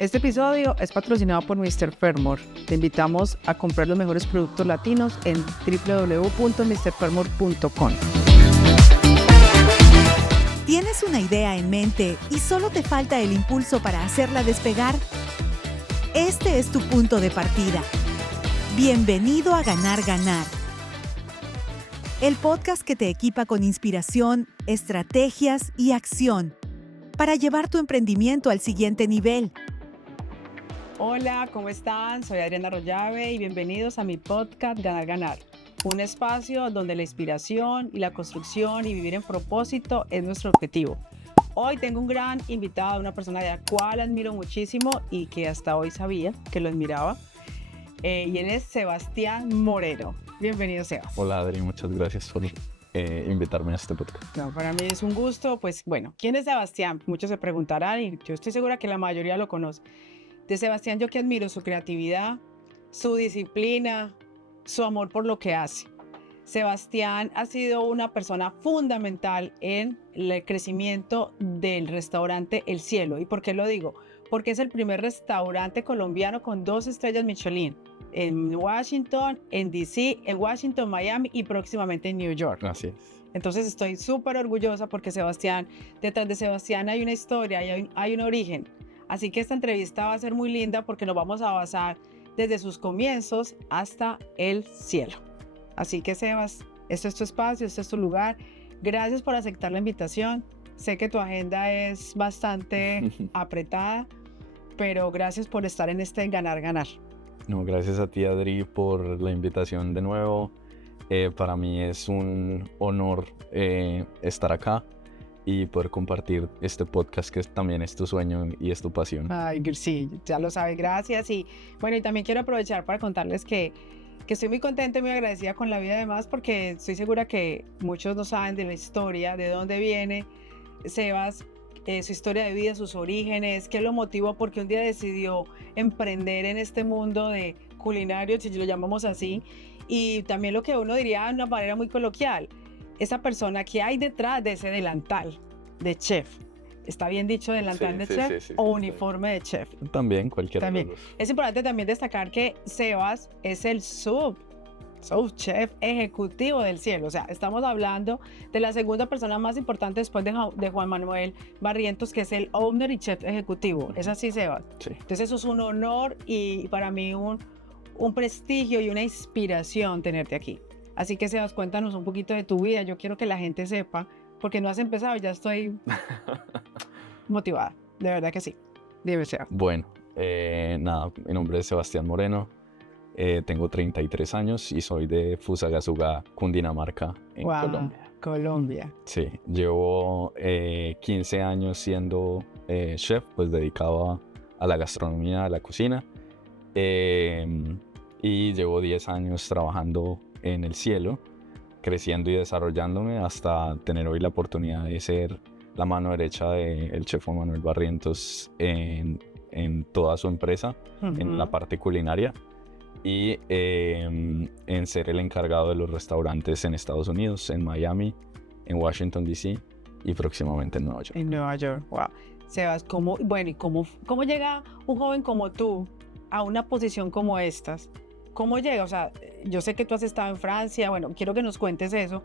Este episodio es patrocinado por Mr. Fermor. Te invitamos a comprar los mejores productos latinos en www.mrfermor.com. ¿Tienes una idea en mente y solo te falta el impulso para hacerla despegar? Este es tu punto de partida. Bienvenido a Ganar, Ganar. El podcast que te equipa con inspiración, estrategias y acción para llevar tu emprendimiento al siguiente nivel. Hola, ¿cómo están? Soy Adriana Rollave y bienvenidos a mi podcast Ganar, Ganar. Un espacio donde la inspiración y la construcción y vivir en propósito es nuestro objetivo. Hoy tengo un gran invitado, una persona de la cual admiro muchísimo y que hasta hoy sabía que lo admiraba. Y él es Sebastián Moreno. Bienvenido, Sebas. Hola, Adri, muchas gracias por invitarme a este podcast. No, para mí es un gusto. Pues bueno, ¿quién es Sebastián? Muchos se preguntarán y yo estoy segura que la mayoría lo conoce. De Sebastián yo que admiro su creatividad, su disciplina, su amor por lo que hace. Sebastián ha sido una persona fundamental en el crecimiento del restaurante El Cielo. ¿Y por qué lo digo? Porque es el primer restaurante colombiano con 2 estrellas Michelin en Washington, en DC, en Washington, Miami y próximamente en New York. Así es. Entonces estoy súper orgullosa porque Sebastián, detrás de Sebastián hay una historia, hay un origen. Así que esta entrevista va a ser muy linda porque nos vamos a basar desde sus comienzos hasta el cielo. Así que Sebas, este es tu espacio, este es tu lugar. Gracias por aceptar la invitación. Sé que tu agenda es bastante apretada, pero gracias por estar en este Ganar, Ganar. No, gracias a ti, Adri, por la invitación de nuevo. Para mí es un honor estar acá y poder compartir este podcast que también es tu sueño y es tu pasión. Ay, sí, ya lo sabes, gracias. Y bueno, y también quiero aprovechar para contarles que estoy muy contenta y muy agradecida con la vida además porque estoy segura que muchos no saben de la historia, de dónde viene Sebas, su historia de vida, sus orígenes, qué lo motivó porque un día decidió emprender en este mundo de culinario, si lo llamamos así, y también lo que uno diría de una manera muy coloquial, esa persona que hay detrás de ese delantal de chef. ¿Está bien dicho delantal de chef sí, o uniforme de chef? También, cualquiera También. de los dos. Es importante también destacar que Sebas es el subchef ejecutivo del Cielo. O sea, estamos hablando de la segunda persona más importante después de Juan Manuel Barrientos, que es el owner y chef ejecutivo. ¿Es así, Sebas? Sí. Entonces eso es un honor y para mí un prestigio y una inspiración tenerte aquí. Así que Sebas, cuéntanos un poquito de tu vida. Yo quiero que la gente sepa, porque no has empezado, ya estoy motivada. De verdad que sí. Dime, Sebas. Bueno, nada, mi nombre es Sebastián Moreno. Tengo 33 años y soy de Fusagasugá, Cundinamarca, en Colombia. Colombia. Sí, llevo 15 años siendo chef, pues dedicado a la gastronomía, a la cocina. Y llevo 10 años trabajando en El Cielo, creciendo y desarrollándome hasta tener hoy la oportunidad de ser la mano derecha del chef Juan Manuel Barrientos en toda su empresa, en la parte culinaria, y en ser el encargado de los restaurantes en Estados Unidos, en Miami, en Washington, D.C. y próximamente en Nueva York. En Nueva York, wow. Sebas, ¿cómo llega un joven como tú a una posición como estas? ¿Cómo llega? O sea, yo sé que tú has estado en Francia, bueno, quiero que nos cuentes eso,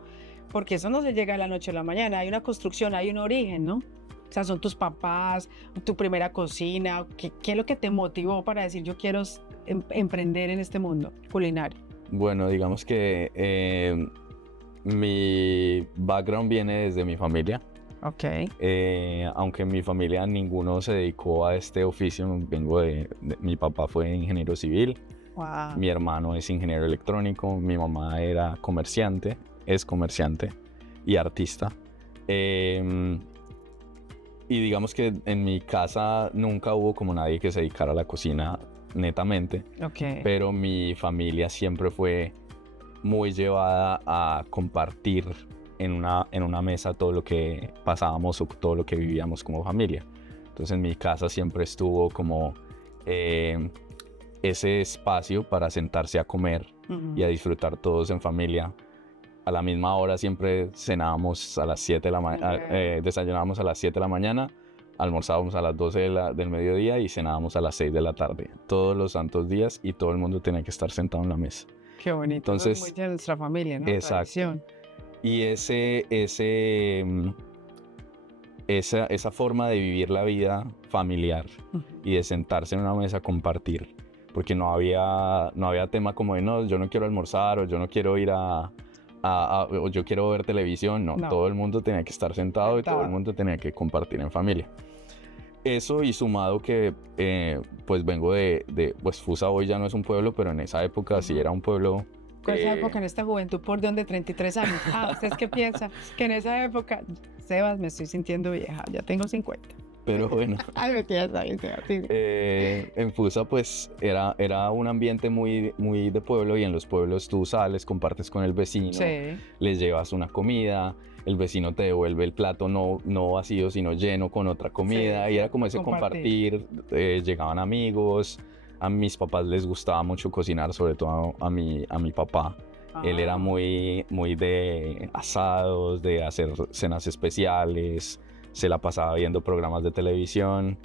porque eso no se llega de la noche a la mañana, hay una construcción, hay un origen, ¿no? O sea, son tus papás, tu primera cocina, ¿qué es lo que te motivó para decir yo quiero emprender en este mundo culinario? Bueno, digamos que mi background viene desde mi familia. Ok. Aunque en mi familia ninguno se dedicó a este oficio, mi papá fue ingeniero civil. Wow. Mi hermano es ingeniero electrónico, mi mamá era comerciante, es comerciante y artista. Y digamos que en mi casa nunca hubo como nadie que se dedicara a la cocina netamente, pero mi familia siempre fue muy llevada a compartir en una mesa todo lo que pasábamos o todo lo que vivíamos como familia. Entonces en mi casa siempre estuvo como ese espacio para sentarse a comer y a disfrutar todos en familia. A la misma hora siempre cenábamos a las 7 de la mañana, desayunábamos a las 7 de la mañana almorzábamos a las 12 del mediodía y cenábamos a las 6 de la tarde, todos los santos días, y todo el mundo tenía que estar sentado en la mesa. Qué bonito. Entonces, eso es muy de nuestra familia, ¿no? exacto. Tradición. Y esa forma de vivir la vida familiar y de sentarse en una mesa a compartir, porque no había tema como de no, yo no quiero almorzar, o yo no quiero ir o yo quiero ver televisión. No, todo el mundo tenía que estar sentado y todo el mundo tenía que compartir en familia. Eso, y sumado que pues vengo pues Fusa hoy ya no es un pueblo, pero en esa época sí era un pueblo. ¿En esa época, en esta juventud, por de 33 años? ¿Ustedes qué piensan? Que en esa época, Sebas, me estoy sintiendo vieja, ya tengo 50. Pero bueno. Ay, me quedas ahí, Sebas. Sí. En Fusa pues era un ambiente muy, muy de pueblo, y en los pueblos tú sales, compartes con el vecino, Sí. les llevas una comida, el vecino te devuelve el plato no vacío, sino lleno con otra comida, Sí, y era como ese compartir. Llegaban amigos, a mis papás les gustaba mucho cocinar, sobre todo a mi papá. Él era muy, muy de asados, de hacer cenas especiales, se la pasaba viendo programas de televisión,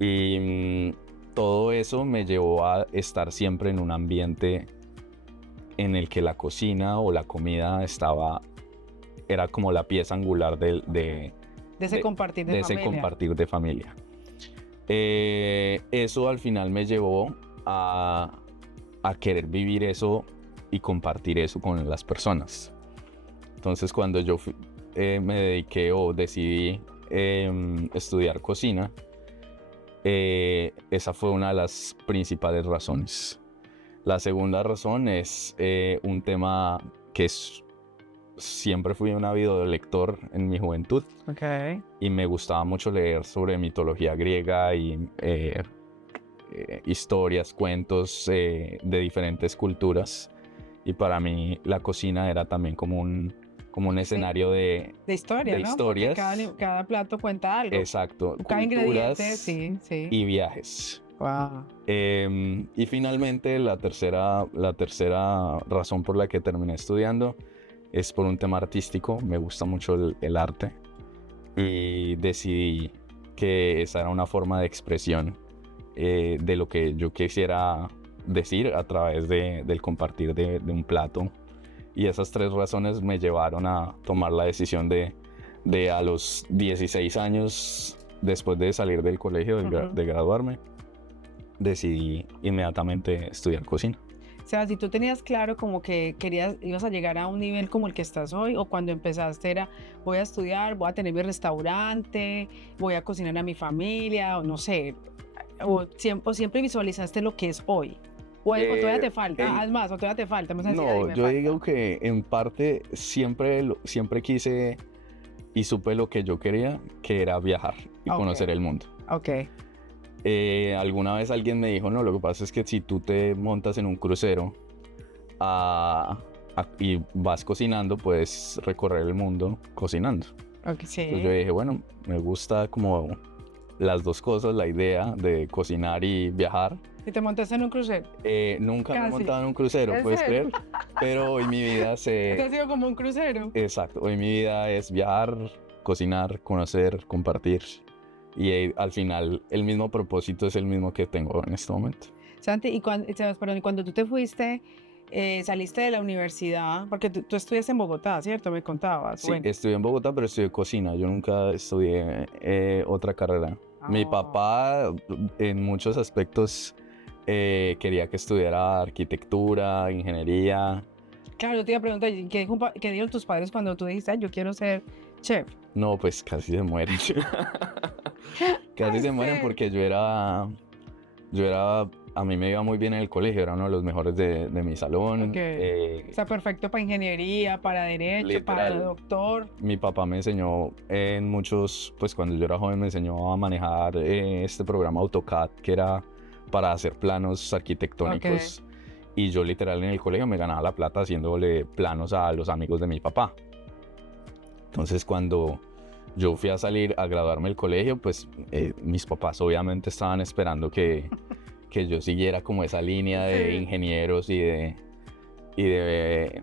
y todo eso me llevó a estar siempre en un ambiente en el que la cocina o la comida era como la pieza angular de ese compartir de familia. Ese compartir de familia. Eso al final me llevó a querer vivir eso y compartir eso con las personas. Entonces, cuando yo me dediqué o decidí estudiar cocina, esa fue una de las principales razones. La segunda razón es un tema que siempre fui un ávido lector en mi juventud. Okay. Y me gustaba mucho leer sobre mitología griega y historias, cuentos de diferentes culturas. Y para mí la cocina era también como un escenario de historia, de ¿no? historias. Porque cada plato cuenta algo. Exacto. Cada ingrediente, sí. sí. Y viajes. Wow. Y finalmente la tercera razón por la que terminé estudiando es por un tema artístico. Me gusta mucho el arte, y decidí que esa era una forma de expresión de lo que yo quisiera decir a través del compartir de un plato. Y esas tres razones me llevaron a tomar la decisión de a los 16 años, después de salir del colegio, de graduarme, decidí inmediatamente estudiar cocina. O sea, si tú tenías claro como que ibas a llegar a un nivel como el que estás hoy, o cuando empezaste era, voy a estudiar, voy a tener mi restaurante, voy a cocinar a mi familia, o no sé, o siempre visualizaste lo que es hoy. O todavía te falta, además, o todavía te falta. No, yo digo que en parte siempre quise y supe lo que yo quería, que era viajar y conocer el mundo. Ok. Alguna vez alguien me dijo, no, lo que pasa es que si tú te montas en un crucero y vas cocinando, puedes recorrer el mundo cocinando. Okay, sí. Entonces yo dije, bueno, me gusta como las dos cosas, la idea de cocinar y viajar. ¿Y te montaste en un crucero? Nunca me he montado en un crucero, ¿puedes creer? Pero hoy mi vida ¿Te ha sido como un crucero? Exacto, hoy mi vida es viajar, cocinar, conocer, compartir. Y al final el mismo propósito es el mismo que tengo en este momento. Santi, y cuando tú te fuiste, saliste de la universidad, porque tú estudiaste en Bogotá, ¿cierto? Me contabas. Sí, estudié en Bogotá, pero estudié cocina. Yo nunca estudié otra carrera. Mi papá en muchos aspectos quería que estudiara arquitectura, ingeniería. Claro, yo te iba a preguntar, ¿qué dijeron tus padres cuando tú dijiste, yo quiero ser chef? No, pues casi se mueren. Casi se mueren porque a mí me iba muy bien en el colegio, era uno de los mejores de mi salón. Okay. O sea, perfecto para ingeniería, para derecho, literal, para doctor. Mi papá me enseñó pues cuando yo era joven me enseñó a manejar este programa AutoCAD, que era para hacer planos arquitectónicos. Okay. Y yo literal en el colegio me ganaba la plata haciéndole planos a los amigos de mi papá. Entonces cuando yo fui a salir a graduarme del colegio, pues mis papás obviamente estaban esperando que yo siguiera como esa línea de ingenieros y de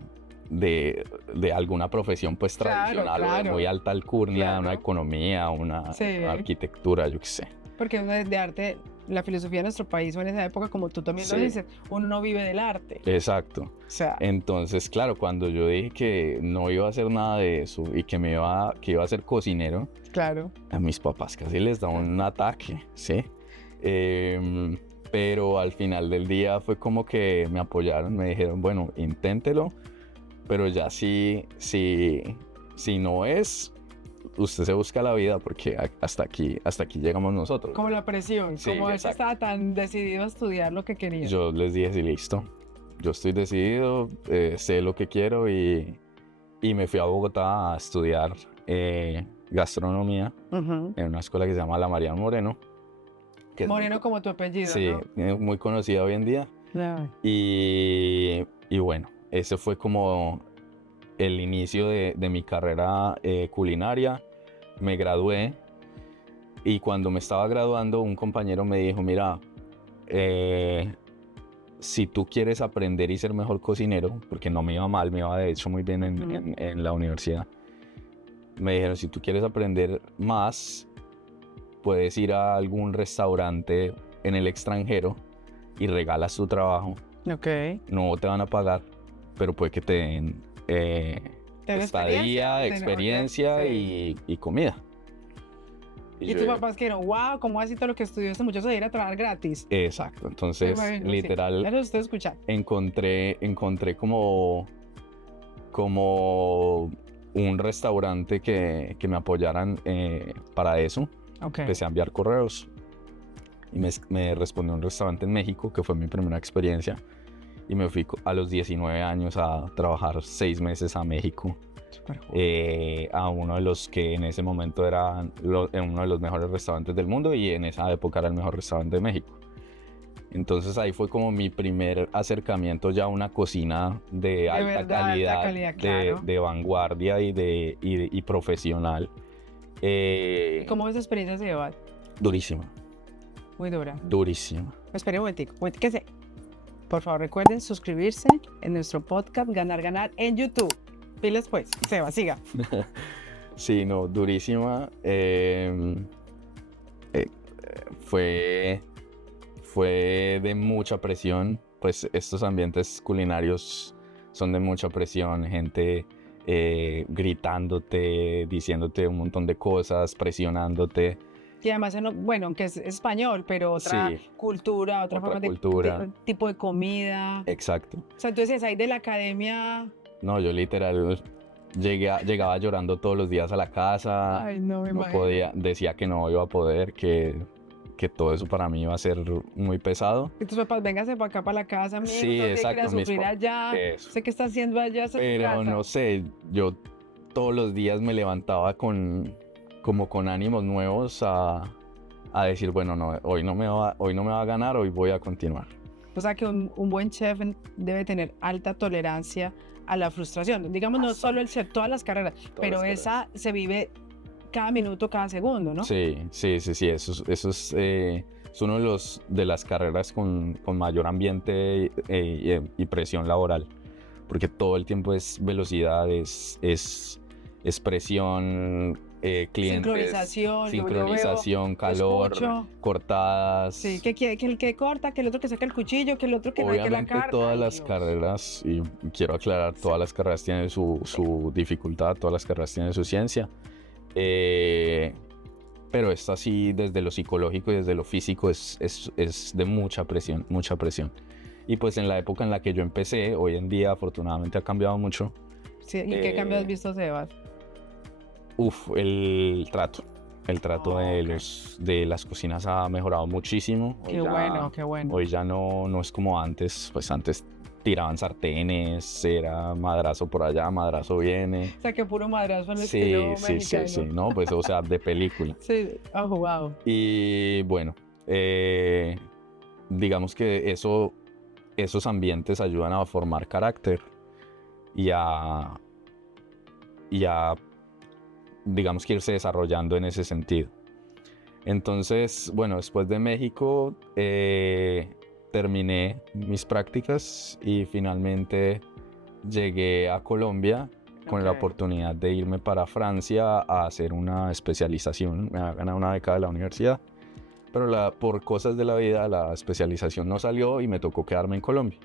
de alguna profesión pues Claro, tradicional o de claro. muy alta alcurnia, Claro. una economía, una Sí. arquitectura, yo qué sé. Porque uno de arte, la filosofía de nuestro país o en esa época, como tú también lo Sí. dices, uno no vive del arte. Exacto. O sea, Entonces, claro, cuando yo dije que no iba a hacer nada de eso y que que iba a ser cocinero, claro. a mis papás casi les da un ataque, ¿sí? Pero al final del día fue como que me apoyaron, me dijeron, bueno, inténtelo, pero ya si no es, usted se busca la vida porque hasta aquí llegamos nosotros. Como la presión, Sí, como él exacto. estaba tan decidido a estudiar lo que quería. Yo les dije, sí, listo, yo estoy decidido, sé lo que quiero y me fui a Bogotá a estudiar gastronomía Ujú. en una escuela que se llama La Mariano Moreno. Que es muy Moreno como tu apellido, sí, ¿no? muy conocida hoy en día. Ay, Y bueno, ese fue como el inicio de mi carrera culinaria. Me gradué y cuando me estaba graduando un compañero me dijo, mira, si tú quieres aprender y ser mejor cocinero, porque no me iba mal, me iba de hecho muy bien Ujú. en la universidad, me dijeron, si tú quieres aprender más, puedes ir a algún restaurante en el extranjero y regalas tu trabajo. ok. No te van a pagar, pero puede que te den ¿Ten estadía, experiencia? experiencia Sí. y comida. Y tus papás que no, wow, ¿cómo así todo lo que estudió este muchacho de ir a trabajar gratis? Exacto, Me entonces imagino, sí. literal Ya lo estoy escuchando. encontré como un restaurante que me apoyaran para eso. Ok. Empecé a enviar correos y me respondió un restaurante en México, que fue mi primera experiencia. Y me fui a los 19 años a trabajar 6 meses a México, Súper cool. a uno de los que en ese momento era uno de los mejores restaurantes del mundo y en esa época era el mejor restaurante de México. Entonces ahí fue como mi primer acercamiento ya a una cocina de alta verdad, alta calidad, calidad, claro. de vanguardia y profesional. ¿Y cómo esa experiencia se lleva? Durísima, Muy dura. durísima. Espera un momentico, ¿qué sé? Por favor, recuerden suscribirse en nuestro podcast Ganar Ganar en YouTube. Pilas pues, Seba, siga. Sí, no, durísima. Fue de mucha presión, pues estos ambientes culinarios son de mucha presión, gente gritándote, diciéndote un montón de cosas, presionándote. Y además, bueno, aunque es español, pero otra Sí, cultura, otra otra forma cultura. tipo de comida. Exacto. O sea, tú decías ahí de la academia. No, yo literal llegaba llorando todos los días a la casa, Ay, no me no imagino. podía, decía que no iba a poder, que todo eso para mí iba a ser muy pesado. Y tus papás, véngase para acá, para la casa, amigo. Sí, no exacto, quiera mis sufrir allá. eso. Sé que está haciendo allá, esa es tu Pero casa. no sé, yo todos los días me levantaba como con ánimos nuevos a decir, bueno, no, hoy no me va a ganar, hoy voy a continuar. O sea que un buen chef debe tener alta tolerancia a la frustración. Digamos, no solo el chef, todas las carreras, pero las esa se vive cada minuto, cada segundo, ¿no? Sí, eso es uno de las carreras con mayor ambiente y presión laboral, porque todo el tiempo es velocidad, es presión, clientes, sincronización, calor, escucho. cortadas. Sí, que el que corta, que el otro que saca el cuchillo, que el otro que no hay que la Obviamente carne. todas Ay, las Dios. carreras, y quiero aclarar, todas las carreras tienen su dificultad, todas las carreras tienen su ciencia, pero esta sí, desde lo psicológico y desde lo físico, es de mucha presión, mucha presión. Y pues en la época en la que yo empecé, hoy en día afortunadamente ha cambiado mucho. Sí, ¿y qué cambio has visto, Sebas? El trato. El trato Ok. de las cocinas ha mejorado muchísimo. Qué bueno, qué bueno. Hoy ya no es como antes. Pues antes tiraban sartenes, era madrazo por allá, madrazo viene. O sea, que puro madrazo en el Sí, estilo sí, sí, mexicano. sí, no, pues o sea, de película. Sí, wow. Y bueno, digamos que esos ambientes ayudan a formar carácter y a digamos que irse desarrollando en ese sentido. Entonces, bueno, después de México terminé mis prácticas y finalmente llegué a Colombia con la Ok. oportunidad de irme para Francia a hacer una especialización. Me había ganado una beca de la universidad, pero por cosas de la vida la especialización no salió y me tocó quedarme en Colombia.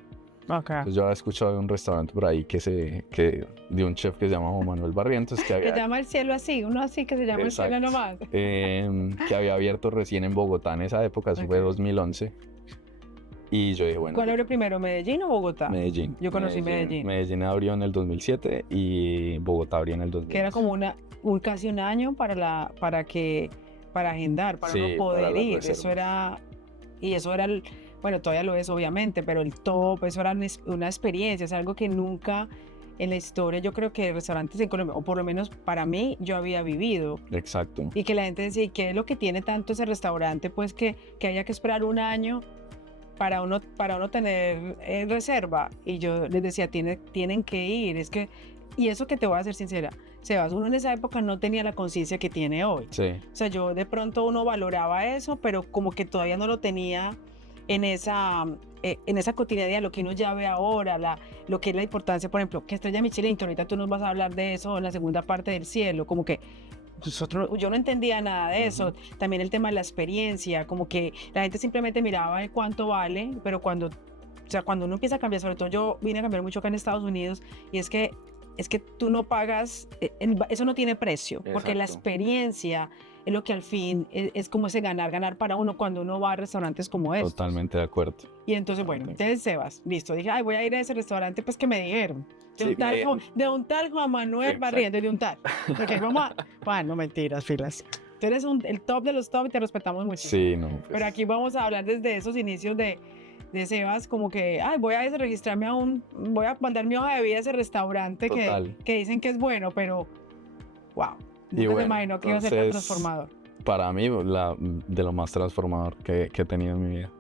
Ok. Entonces yo había escuchado de un restaurante por ahí de un chef que se llama Juan Manuel Barrientos, que Se había, llama el cielo así, uno así que se llama el cielo Exacto. nomás. Que había abierto recién en Bogotá en esa época, eso fue Ok. 2011. Y yo dije, bueno, ¿Cuál abrió primero, Medellín o Bogotá? Medellín. Yo conocí Medellín. Medellín abrió en el 2007 y Bogotá abrió en el Que era 2010. como casi un año para agendar, para Sí, uno para poder las ir. reservas. Eso era bueno, todavía lo es obviamente, pero el top, eso era una experiencia, es algo que nunca en la historia, yo creo que restaurantes en Colombia, o por lo menos para mí, yo había vivido. Exacto. Y que la gente decía, ¿y qué es lo que tiene tanto ese restaurante? Pues que haya que esperar un año para uno tener reserva. Y yo les decía, tienen que ir. Y eso que te voy a ser sincera, Sebas, uno en esa época no tenía la conciencia que tiene hoy. Sí, O sea, yo de pronto uno valoraba eso, pero como que todavía no lo tenía en esa cotidianidad, lo que uno ya ve ahora, lo que es la importancia, por ejemplo, que Estrella Michelin, que ahorita tú nos vas a hablar de eso en la segunda parte del cielo, como que yo no entendía nada de eso. También el tema de la experiencia, como que la gente simplemente miraba de cuánto vale, pero cuando uno empieza a cambiar, sobre todo yo vine a cambiar mucho acá en Estados Unidos, y es que tú no pagas, eso no tiene precio, porque la Exacto. experiencia es lo que al fin es como ese ganar para uno cuando uno va a restaurantes como estos. totalmente de acuerdo. Y entonces, bueno, entonces Sebas, listo, dije, ay, voy a ir a ese restaurante, pues que me dijeron. De Sí, de un tal Juan Manuel Exacto. Barrientos, de un tal. Porque bueno, no mentiras, filas. Tú eres el top de los top y te respetamos mucho. Sí, no. pues, Pero aquí vamos a hablar desde esos inicios de Sebas, como que, ay, voy a registrarme voy a mandar mi hoja de vida a ese restaurante Total. que dicen que es bueno, pero, wow, Y nunca me bueno, imagino que iba a ser tan entonces, transformador. para mí, de lo más transformador que he tenido en mi vida.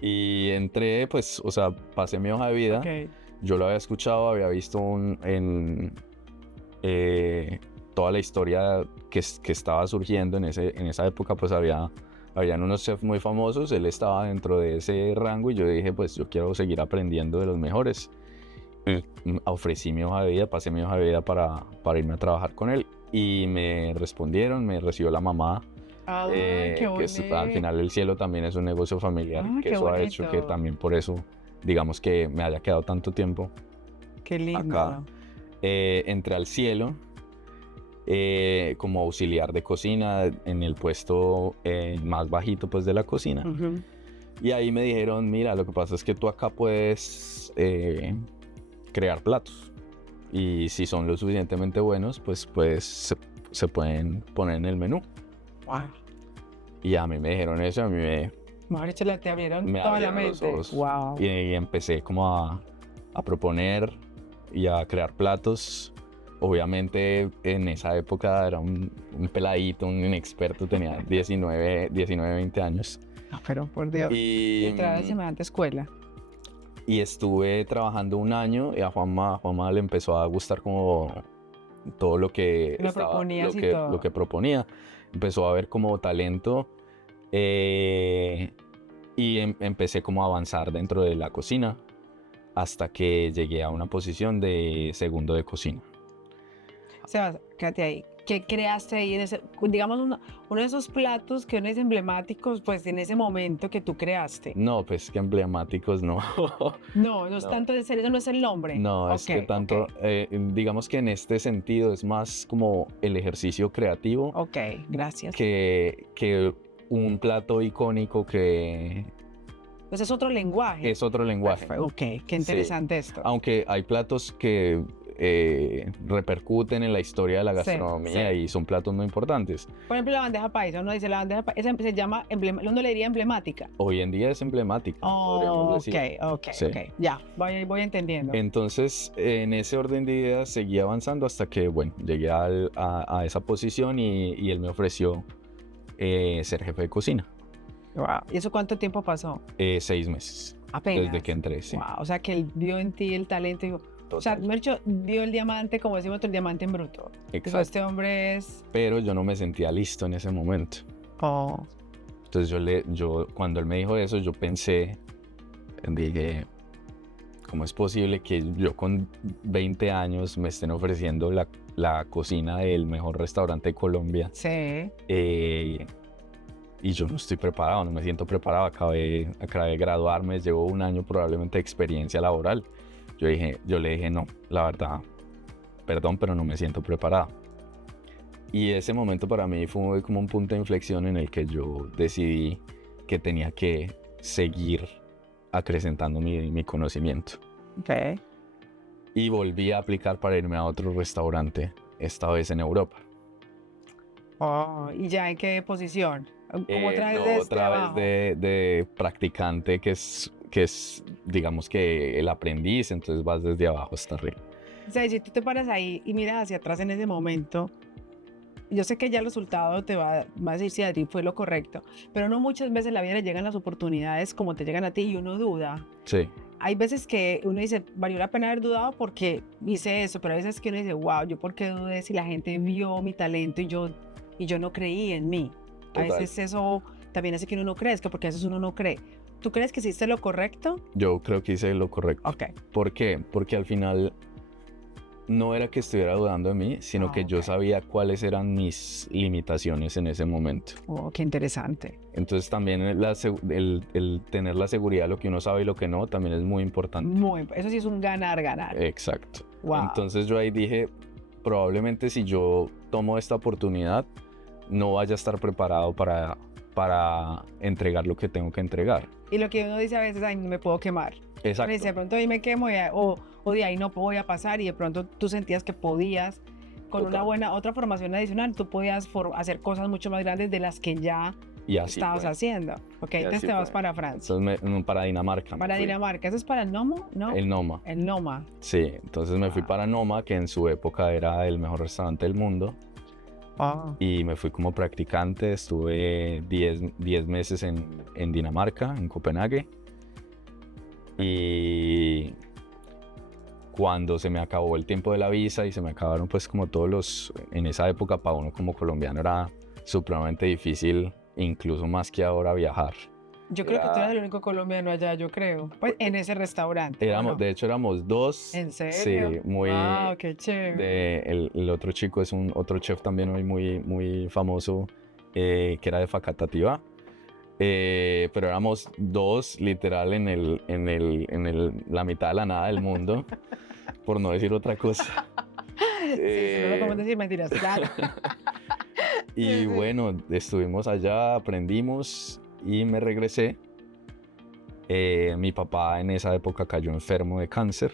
Y entré, pues, o sea, pasé mi hoja de vida. Ok. Yo lo había escuchado, había visto toda la historia que estaba surgiendo en esa época, pues habían unos chefs muy famosos, él estaba dentro de ese rango y yo dije, pues yo quiero seguir aprendiendo de los mejores. Ofrecí mi hoja de vida, pasé mi hoja de vida para irme a trabajar con él y me respondieron, me recibió la mamá. Ay, qué Que bonito. al final el cielo también es un negocio familiar, Ah, que qué eso ha hecho que bonito. también por eso, digamos que me haya quedado tanto tiempo Qué lindo. acá. Entré al cielo como auxiliar de cocina en el puesto más bajito pues de la cocina. Ujú. Y ahí me dijeron, mira, lo que pasa es que tú acá puedes crear platos. Y si son lo suficientemente buenos, pues se pueden poner en el menú. Wow. Y a mí me dijeron eso, a mí Mauricio, te abrieron me toda la abrieron los mente. ojos. Wow. Y empecé como a proponer y a crear platos. Obviamente en esa época era un peladito, un inexperto, tenía 19, 20 años. No, pero por Dios. Y, Entrar a semejante escuela. y estuve trabajando un año y a Juanma le empezó a gustar como todo lo que Lo proponías y todo. lo que proponía. Empezó a ver como talento y empecé como a avanzar dentro de la cocina hasta que llegué a una posición de segundo de cocina. Sebas, quédate ahí. ¿Qué creaste ahí? Digamos, uno de esos platos que uno es emblemáticos, pues en ese momento que tú creaste. No, pues que emblemáticos no. No es No. tanto de ser, eso no es el nombre. No, es que Ok, tanto, ok. digamos que en este sentido es más como el ejercicio creativo Ok, gracias. que un plato icónico que Pues es otro lenguaje. es otro lenguaje. Perfecto. Ok, qué interesante esto. Aunque hay platos que repercuten en la historia de la Sí, gastronomía sí. y son platos muy importantes. Por ejemplo, la bandeja paisa, uno dice la bandeja paisa, esa se llama, uno le diría emblemática. Hoy en día es emblemática, podríamos Oh, decir. ok, Sí. ok. Ya, voy entendiendo. Entonces, en ese orden de ideas seguí avanzando hasta que, bueno, llegué a esa posición y él me ofreció ser jefe de cocina. Wow. ¿Y eso cuánto tiempo pasó? 6 meses Apenas. desde que entré, sí. Wow, o sea que él vio en ti el talento y dijo, o sea, Total. Mercho dio el diamante, como decimos, el diamante en bruto. Dijo, Exacto. este hombre es... Pero yo no me sentía listo en ese momento. Oh, Entonces cuando él me dijo eso, yo pensé, dije, ¿cómo es posible que yo con 20 años me estén ofreciendo la cocina del mejor restaurante de Colombia? Sí. Y yo no estoy preparado, no me siento preparado, acabé de graduarme, llevo un año probablemente de experiencia laboral. Yo le dije, no, la verdad, perdón, pero no me siento preparado. Y ese momento para mí fue como un punto de inflexión en el que yo decidí que tenía que seguir acrecentando mi conocimiento. Ok. Y volví a aplicar para irme a otro restaurante, esta vez en Europa. Oh, ¿y ya en qué posición? ¿Como otra vez No, desde otra vez abajo? de practicante, que es, digamos que el aprendiz, entonces vas desde abajo hasta arriba. O sea, si tú te paras ahí y miras hacia atrás en ese momento, yo sé que ya el resultado te va a decir si a ti fue lo correcto, pero no muchas veces en la vida le llegan las oportunidades como te llegan a ti y uno duda. Sí, Hay veces que uno dice, valió la pena haber dudado porque hice eso, pero hay veces que uno dice, wow, ¿yo por qué dudé si la gente vio mi talento y yo no creí en mí? A total. veces eso también hace que uno no crezca, porque a veces uno no cree. ¿Tú crees que hiciste lo correcto? Yo creo que hice lo correcto. Ok. ¿Por qué? Porque al final no era que estuviera dudando de mí, sino que yo Ok. sabía cuáles eran mis limitaciones en ese momento. Oh, qué interesante. Entonces también el tener la seguridad de lo que uno sabe y lo que no, también es muy importante. Eso sí es un ganar, ganar. Exacto. Wow. Entonces yo ahí dije, probablemente si yo tomo esta oportunidad, no vaya a estar preparado para entregar lo que tengo que entregar. Y lo que uno dice a veces, ay, no me puedo quemar. Exacto. Dice, de pronto ahí me quemo o de ahí no voy a pasar, y de pronto tú sentías que podías, con una Total. buena otra formación adicional, tú podías hacer cosas mucho más grandes de las que ya Y así estabas fue. haciendo. Ok, Y entonces así te vas fue. para Francia, Para Dinamarca. me para fui. Dinamarca. ¿Eso es para el Nomo? ¿No? El Noma. El Noma. Sí, entonces me fui Wow. para Noma, que en su época era el mejor restaurante del mundo. Ah. Y me fui como practicante, estuve 10 meses en Dinamarca, en Copenhague. Y cuando se me acabó el tiempo de la visa y se me acabaron pues como en esa época para uno como colombiano era supremamente difícil, incluso más que ahora viajar. Yo creo que tú eres el único colombiano allá, yo creo. Pues en ese restaurante. ¿O no? De hecho éramos dos. ¿En serio? Sí, muy... Wow, qué chévere. El otro chico es otro chef también muy famoso, que era de Facatativá. Pero éramos dos literal la mitad de la nada del mundo, por no decir otra cosa. Sí, no lo podemos decir mentiras, claro. Y Sí, sí. bueno, estuvimos allá, aprendimos y me regresé. Mi papá en esa época cayó enfermo de cáncer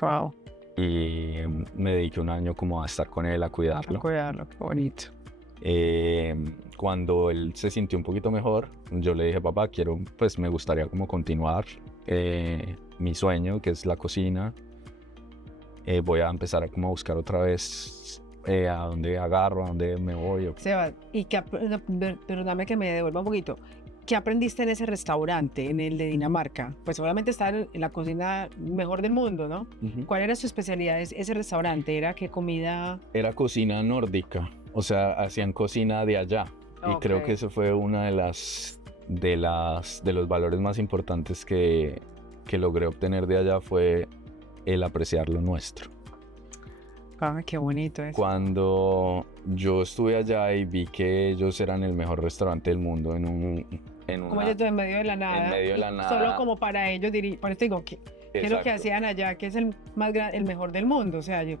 Wow, y me dediqué un año como a estar con él, a cuidarlo. cuidarlo, qué bonito. Cuando él se sintió un poquito mejor, yo le dije, papá, pues me gustaría como continuar mi sueño, que es la cocina. Voy a empezar a como buscar otra vez a dónde agarro, a dónde me voy. Sebas, perdóname que me devuelva un poquito. ¿Qué aprendiste en ese restaurante, en el de Dinamarca? Pues seguramente estar en la cocina mejor del mundo, ¿no? Ujú. ¿Cuál era su especialidad ese restaurante? ¿Era qué comida? Era cocina nórdica, o sea, hacían cocina de allá. Y creo Ok. que eso fue una de los valores más importantes que logré obtener de allá, fue el apreciar lo nuestro. Ah, qué bonito eso. Cuando yo estuve allá y vi que ellos eran el mejor restaurante del mundo Como ellos en medio de la nada. medio de la y nada. Solo como para ellos, por eso digo, ¿qué es lo que Exacto. hacían allá? Que es el el mejor del mundo. O sea, yo,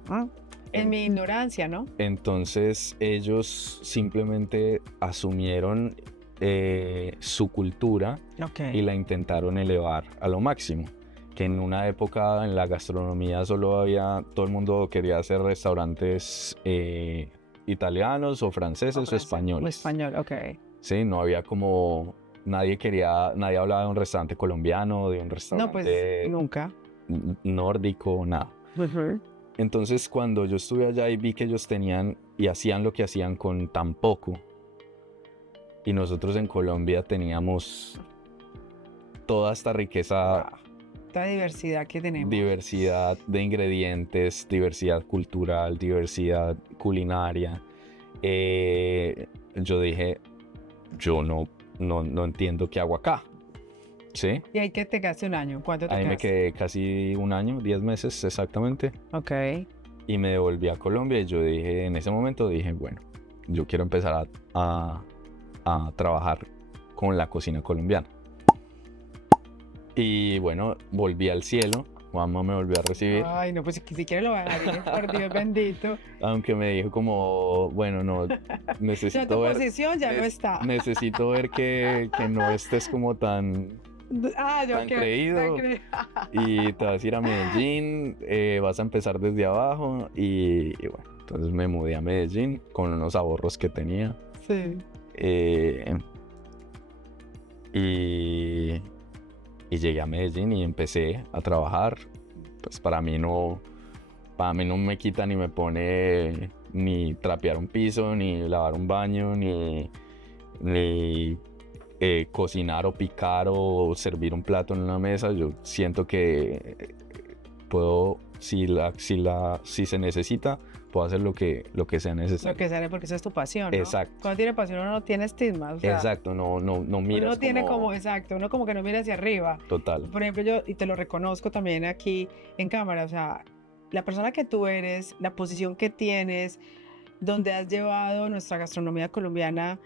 en mi ignorancia, ¿no? Entonces ellos simplemente asumieron su cultura Ok. y la intentaron elevar a lo máximo. Que en una época en la gastronomía todo el mundo quería hacer restaurantes italianos o franceses o españoles. O español, ok. Sí, no había como, nadie hablaba de un restaurante colombiano, de un No, restaurante pues nunca. nórdico, nada. Entonces cuando yo estuve allá y vi que ellos tenían y hacían lo que hacían con tan poco, y nosotros en Colombia teníamos toda esta riqueza, Esta diversidad que tenemos. diversidad de ingredientes, diversidad cultural, diversidad culinaria, yo dije, yo no entiendo qué hago acá. Sí, ¿Y ahí que te quedaste un año? ¿Cuánto te ahí me quedaste? quedé casi un año, 10 meses exactamente, Ok. y me devolví a Colombia y yo dije, en ese momento dije, bueno, yo quiero empezar a trabajar con la cocina colombiana. Y bueno, volví al cielo, Juanma me volvió a recibir, Ay, no, pues si quiere lo bajaré, por Dios bendito. aunque me dijo como, bueno, no, Ya tu necesito ver, posición ya no está. necesito ver que no estés como tan Yo tan qué creído y te vas a ir a Medellín, vas a empezar desde abajo y bueno, entonces me mudé a Medellín con unos ahorros que tenía Sí. eh, y, y llegué a Medellín y empecé a trabajar. Pues para mí no me quita ni me pone ni trapear un piso, ni lavar un baño, ni cocinar o picar o servir un plato en una mesa. Yo siento que puedo, si se necesita, puedo hacer lo que sea Lo necesario. que sale porque esa es tu pasión, ¿no? Exacto. Cuando tiene pasión uno no tiene estigma, o sea, Exacto, no miras uno tiene como, exacto, uno como que no mira hacia arriba. Total, Por ejemplo, yo, y te lo reconozco también aquí en cámara, o sea, la persona que tú eres, la posición que tienes, donde has llevado nuestra gastronomía colombiana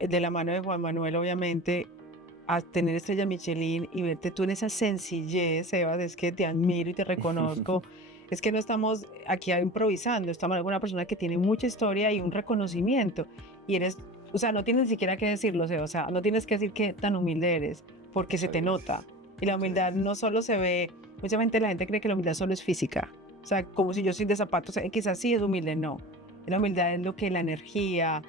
de la mano de Juan Manuel, obviamente, a tener estrella Michelin y verte tú en esa sencillez, Sebas, es que te admiro y te reconozco. Es que no estamos aquí improvisando, estamos con una persona que tiene mucha historia y un reconocimiento. Y eres, o sea, no tienes ni siquiera que decirlo, Sebas, o sea, no tienes que decir qué tan humilde eres, porque se te nota. Y la humildad no solo se ve, mucha gente, la gente cree que la humildad solo es física. O sea, como si yo soy de zapatos, quizás sí es humilde, no. La humildad es lo que la energía,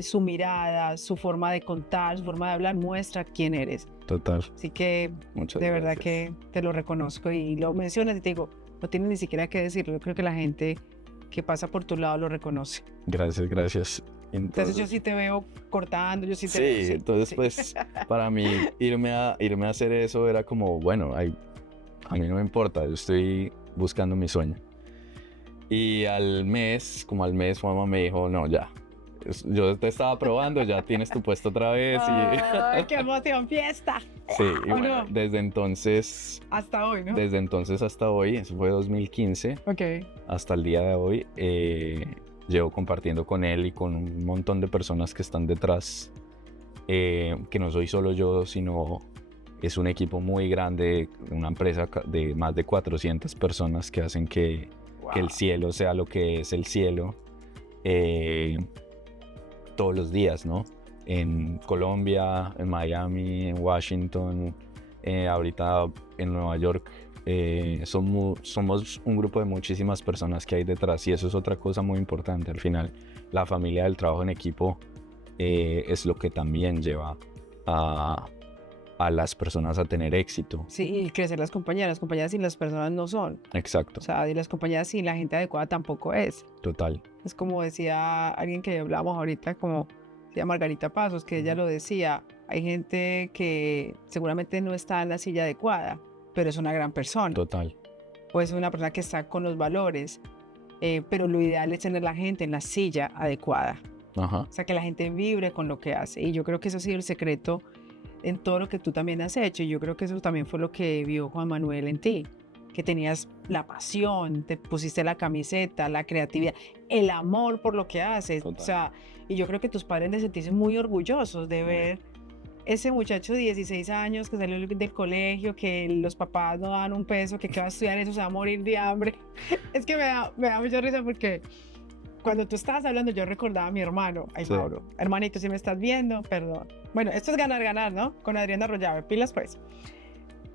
su mirada, su forma de contar, su forma de hablar muestra quién eres. total. Así que Muchas de verdad gracias. que te lo reconozco y lo mencionas y te digo, no tienes ni siquiera que decirlo. Yo creo que la gente que pasa por tu lado lo reconoce. Gracias, gracias. Entonces yo sí te veo cortando, yo sí te Sí, veo. Sí, entonces sí. pues para mí irme a hacer eso era como, bueno, a mí no me importa, yo estoy buscando mi sueño. Y como al mes, Juanma me dijo, no, ya, yo te estaba probando, ya tienes tu puesto otra vez. ¡Ay, qué emoción! ¡Fiesta! Sí, y ¿O bueno, no? desde entonces Hasta hoy, ¿no? hasta hoy, eso fue 2015, Ok. hasta el día de hoy, llevo compartiendo con él y con un montón de personas que están detrás, que no soy solo yo, sino es un equipo muy grande, una empresa de más de 400 personas que hacen que el cielo sea lo que es el cielo todos los días, ¿no? En Colombia, en Miami, en Washington, ahorita en Nueva York. Somos un grupo de muchísimas personas que hay detrás y eso es otra cosa muy importante. Al final, la familia del trabajo en equipo es lo que también lleva a las personas a tener éxito. Sí, y crecer las compañías sin las personas no son. Exacto, O sea, y las compañías sin la gente adecuada tampoco es. total. Es como decía alguien que hablamos ahorita, como decía Margarita Pasos, que ella lo decía, hay gente que seguramente no está en la silla adecuada, pero es una gran persona. Total. O es una persona que está con los valores, pero lo ideal es tener la gente en la silla adecuada. Ajá. O sea, que la gente vibre con lo que hace. Y yo creo que eso ha sido el secreto en todo lo que tú también has hecho. Y yo creo que eso también fue lo que vio Juan Manuel en ti, que tenías la pasión, te pusiste la camiseta, la creatividad, el amor por lo que haces. Total. O sea, y yo creo que tus padres de sentirse muy orgullosos de ver ese muchacho de 16 años que salió del colegio, que los papás no dan un peso, que va a estudiar eso, se va a morir de hambre. Es que me da mucha risa porque cuando tú estabas hablando, yo recordaba a mi hermano. Ay, Sí. Mauro, hermanito, si me estás viendo, perdón. Bueno, esto es ganar, ganar, ¿no? Con Adriana Arroyave, pilas pues.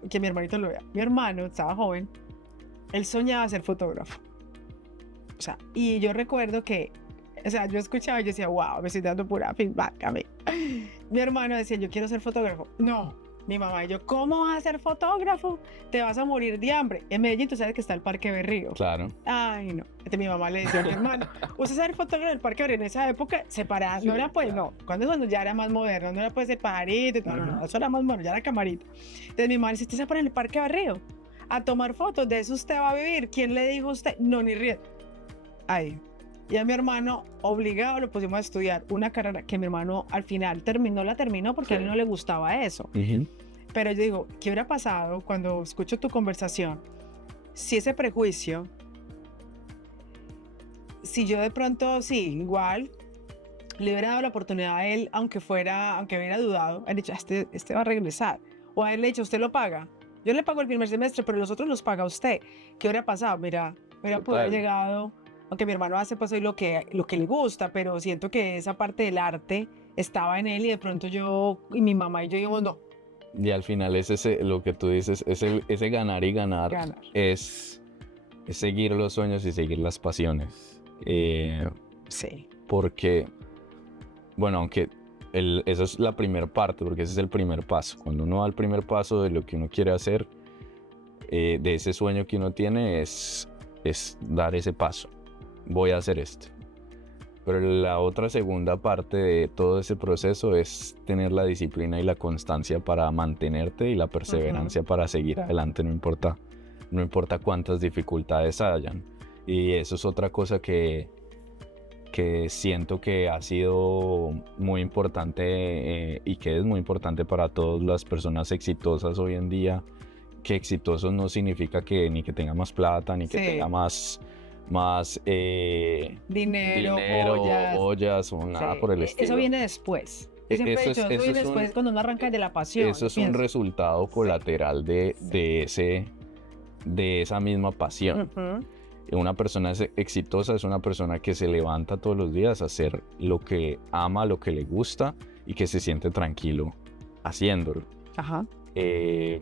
Que mi hermanito lo vea. Mi hermano estaba joven, él soñaba ser fotógrafo. O sea, y yo recuerdo que, o sea, yo escuchaba y yo decía, wow, me estoy dando pura feedback a mí. Mi hermano decía, yo quiero ser fotógrafo. No, mi mamá y yo, ¿cómo vas a ser fotógrafo? Te vas a morir de hambre. En Medellín tú sabes que está el Parque Berrío. Claro. Ay, no. Entonces mi mamá le decía a mi hermano, usted sabe el fotógrafo del Parque Berrío en esa época separada, no era pues, no. Cuando ya era más moderno, no era pues el pajarito, no, eso era más moderno, ya era camarita. Entonces mi mamá le dice, usted se pone en el Parque Berrío a tomar fotos, de eso usted va a vivir. ¿Quién le dijo a usted? No, ni ríe. Ahí. Y a mi hermano, obligado, lo pusimos a estudiar una carrera que mi hermano al final la terminó porque a él no le gustaba eso. Ujú. Pero yo digo, ¿qué hubiera pasado cuando escucho tu conversación? Si ese prejuicio, si yo de pronto, sí, igual, le hubiera dado la oportunidad a él, aunque hubiera dudado, han dicho, este va a regresar. O a él le dicho, usted lo paga. Yo le pago el primer semestre, pero los otros los paga usted. ¿Qué hubiera pasado? Mira, hubiera podido haber llegado, aunque mi hermano hace pues hoy lo que le gusta, pero siento que esa parte del arte estaba en él y de pronto yo y mi mamá y yo dijimos, no. Y al final es lo que tú dices, ese ganar y ganar. Es seguir los sueños y seguir las pasiones. Sí. Porque, bueno, aunque eso es la primera parte, porque ese es el primer paso. Cuando uno da el primer paso de lo que uno quiere hacer, de ese sueño que uno tiene, es dar ese paso. Voy a hacer esto. Pero la otra segunda parte de todo ese proceso es tener la disciplina y la constancia para mantenerte y la perseverancia para seguir adelante, no importa cuántas dificultades hayan. Y eso es otra cosa que siento que ha sido muy importante y que es muy importante para todas las personas exitosas hoy en día, que exitosos no significa que ni que tenga más plata, ni que tenga más dinero, ollas o nada por el estilo. Eso viene después. Siempre he dicho, eso viene después cuando uno arranca de la pasión. Eso es un resultado colateral de esa misma pasión. Una persona exitosa es una persona que se levanta todos los días a hacer lo que ama, lo que le gusta y que se siente tranquilo haciéndolo.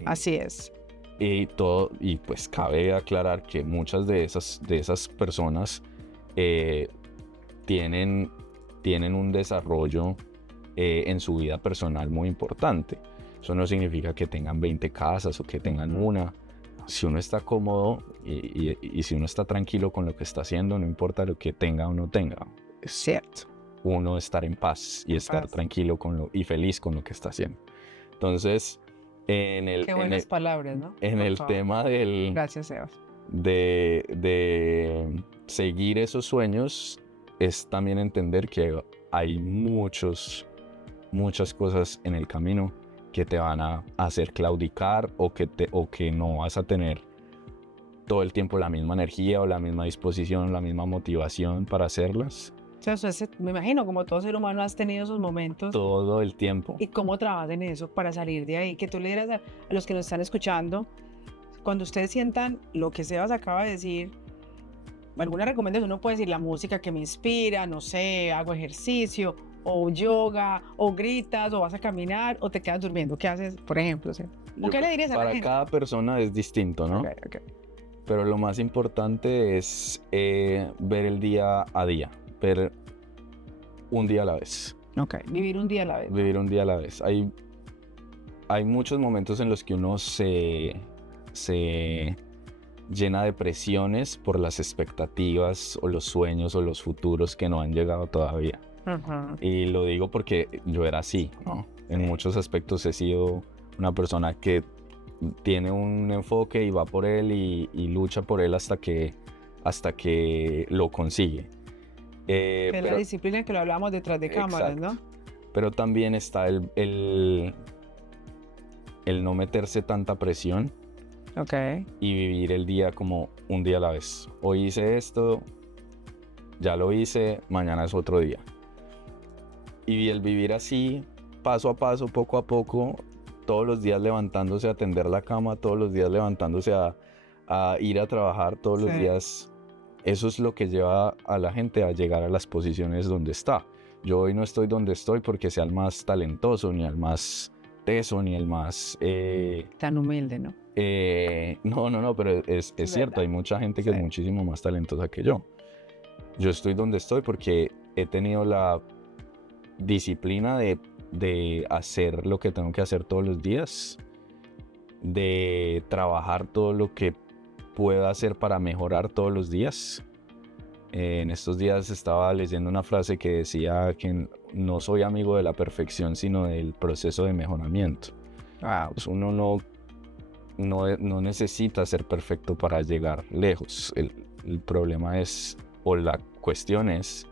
Así es. Y pues cabe aclarar que muchas de esas personas tienen un desarrollo en su vida personal muy importante. Eso no significa que tengan 20 casas o que tengan una. Si uno está cómodo y si uno está tranquilo con lo que está haciendo, no importa lo que tenga o no tenga. Es cierto. Uno estar en paz y estar tranquilo y feliz con lo que está haciendo. Entonces, Qué buenas palabras, ¿no? En el tema del... Gracias, Sebas. De seguir esos sueños es también entender que hay muchas cosas en el camino que te van a hacer claudicar o que no vas a tener todo el tiempo la misma energía o la misma disposición, la misma motivación para hacerlas. O sea, me imagino, como todo ser humano has tenido esos momentos. Todo el tiempo. ¿Y cómo trabajas en eso para salir de ahí? Que tú le dirás a los que nos están escuchando, cuando ustedes sientan lo que Sebas acaba de decir, alguna recomendación, uno puede decir la música que me inspira, no sé, hago ejercicio, o yoga, o gritas, o vas a caminar, o te quedas durmiendo. ¿Qué haces, por ejemplo? ¿Qué le dirías a la gente? Para cada persona es distinto, ¿no? Okay. Pero lo más importante es ver el día a día, ver un día a la vez. Vivir un día a la vez. Vivir un día a la vez. Hay muchos momentos en los que uno se llena de presiones por las expectativas o los sueños o los futuros que no han llegado todavía. Y lo digo porque yo era así, ¿no? En muchos aspectos he sido una persona que tiene un enfoque y va por él y lucha por él hasta que lo consigue. Es la disciplina que lo hablamos detrás de cámaras, ¿no? Pero también está el no meterse tanta presión y vivir el día como un día a la vez. Hoy hice esto, ya lo hice, mañana es otro día. Y el vivir así, paso a paso, poco a poco, todos los días levantándose a tender la cama, todos los días levantándose a ir a trabajar, todos los días. Eso es lo que lleva a la gente a llegar a las posiciones donde está. Yo hoy no estoy donde estoy porque sea el más talentoso, ni el más teso, ni el más... Tan humilde, ¿no? No, pero es cierto, hay mucha gente que es muchísimo más talentosa que yo. Yo estoy donde estoy porque he tenido la disciplina de hacer lo que tengo que hacer todos los días, de trabajar todo lo que pueda hacer para mejorar todos los días. En estos días estaba leyendo una frase que decía que no soy amigo de la perfección, sino del proceso de mejoramiento. Pues uno no necesita ser perfecto para llegar lejos. El problema es, o la cuestión es,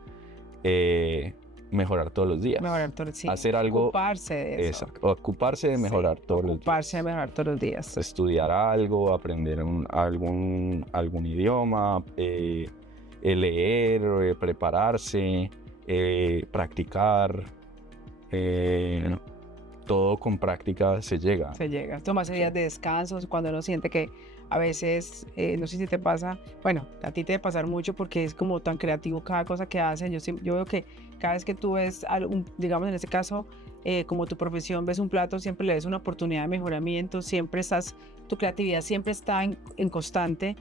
mejorar todos los días. Mejorar todo, sí. Hacer algo. Ocuparse de eso. Exacto. Ocuparse de mejorar todos los días. Ocuparse de mejorar todos los días. Estudiar algo, aprender algún idioma, leer, prepararse, practicar. Todo con práctica se llega. Se llega. Tomarse días de descanso cuando uno siente que a veces, no sé si te pasa, bueno, a ti te debe pasar mucho porque es como tan creativo cada cosa que hacen. Yo veo que cada vez que tú ves, digamos en este caso, como tu profesión, ves un plato, siempre le ves una oportunidad de mejoramiento, tu creatividad siempre está en constante.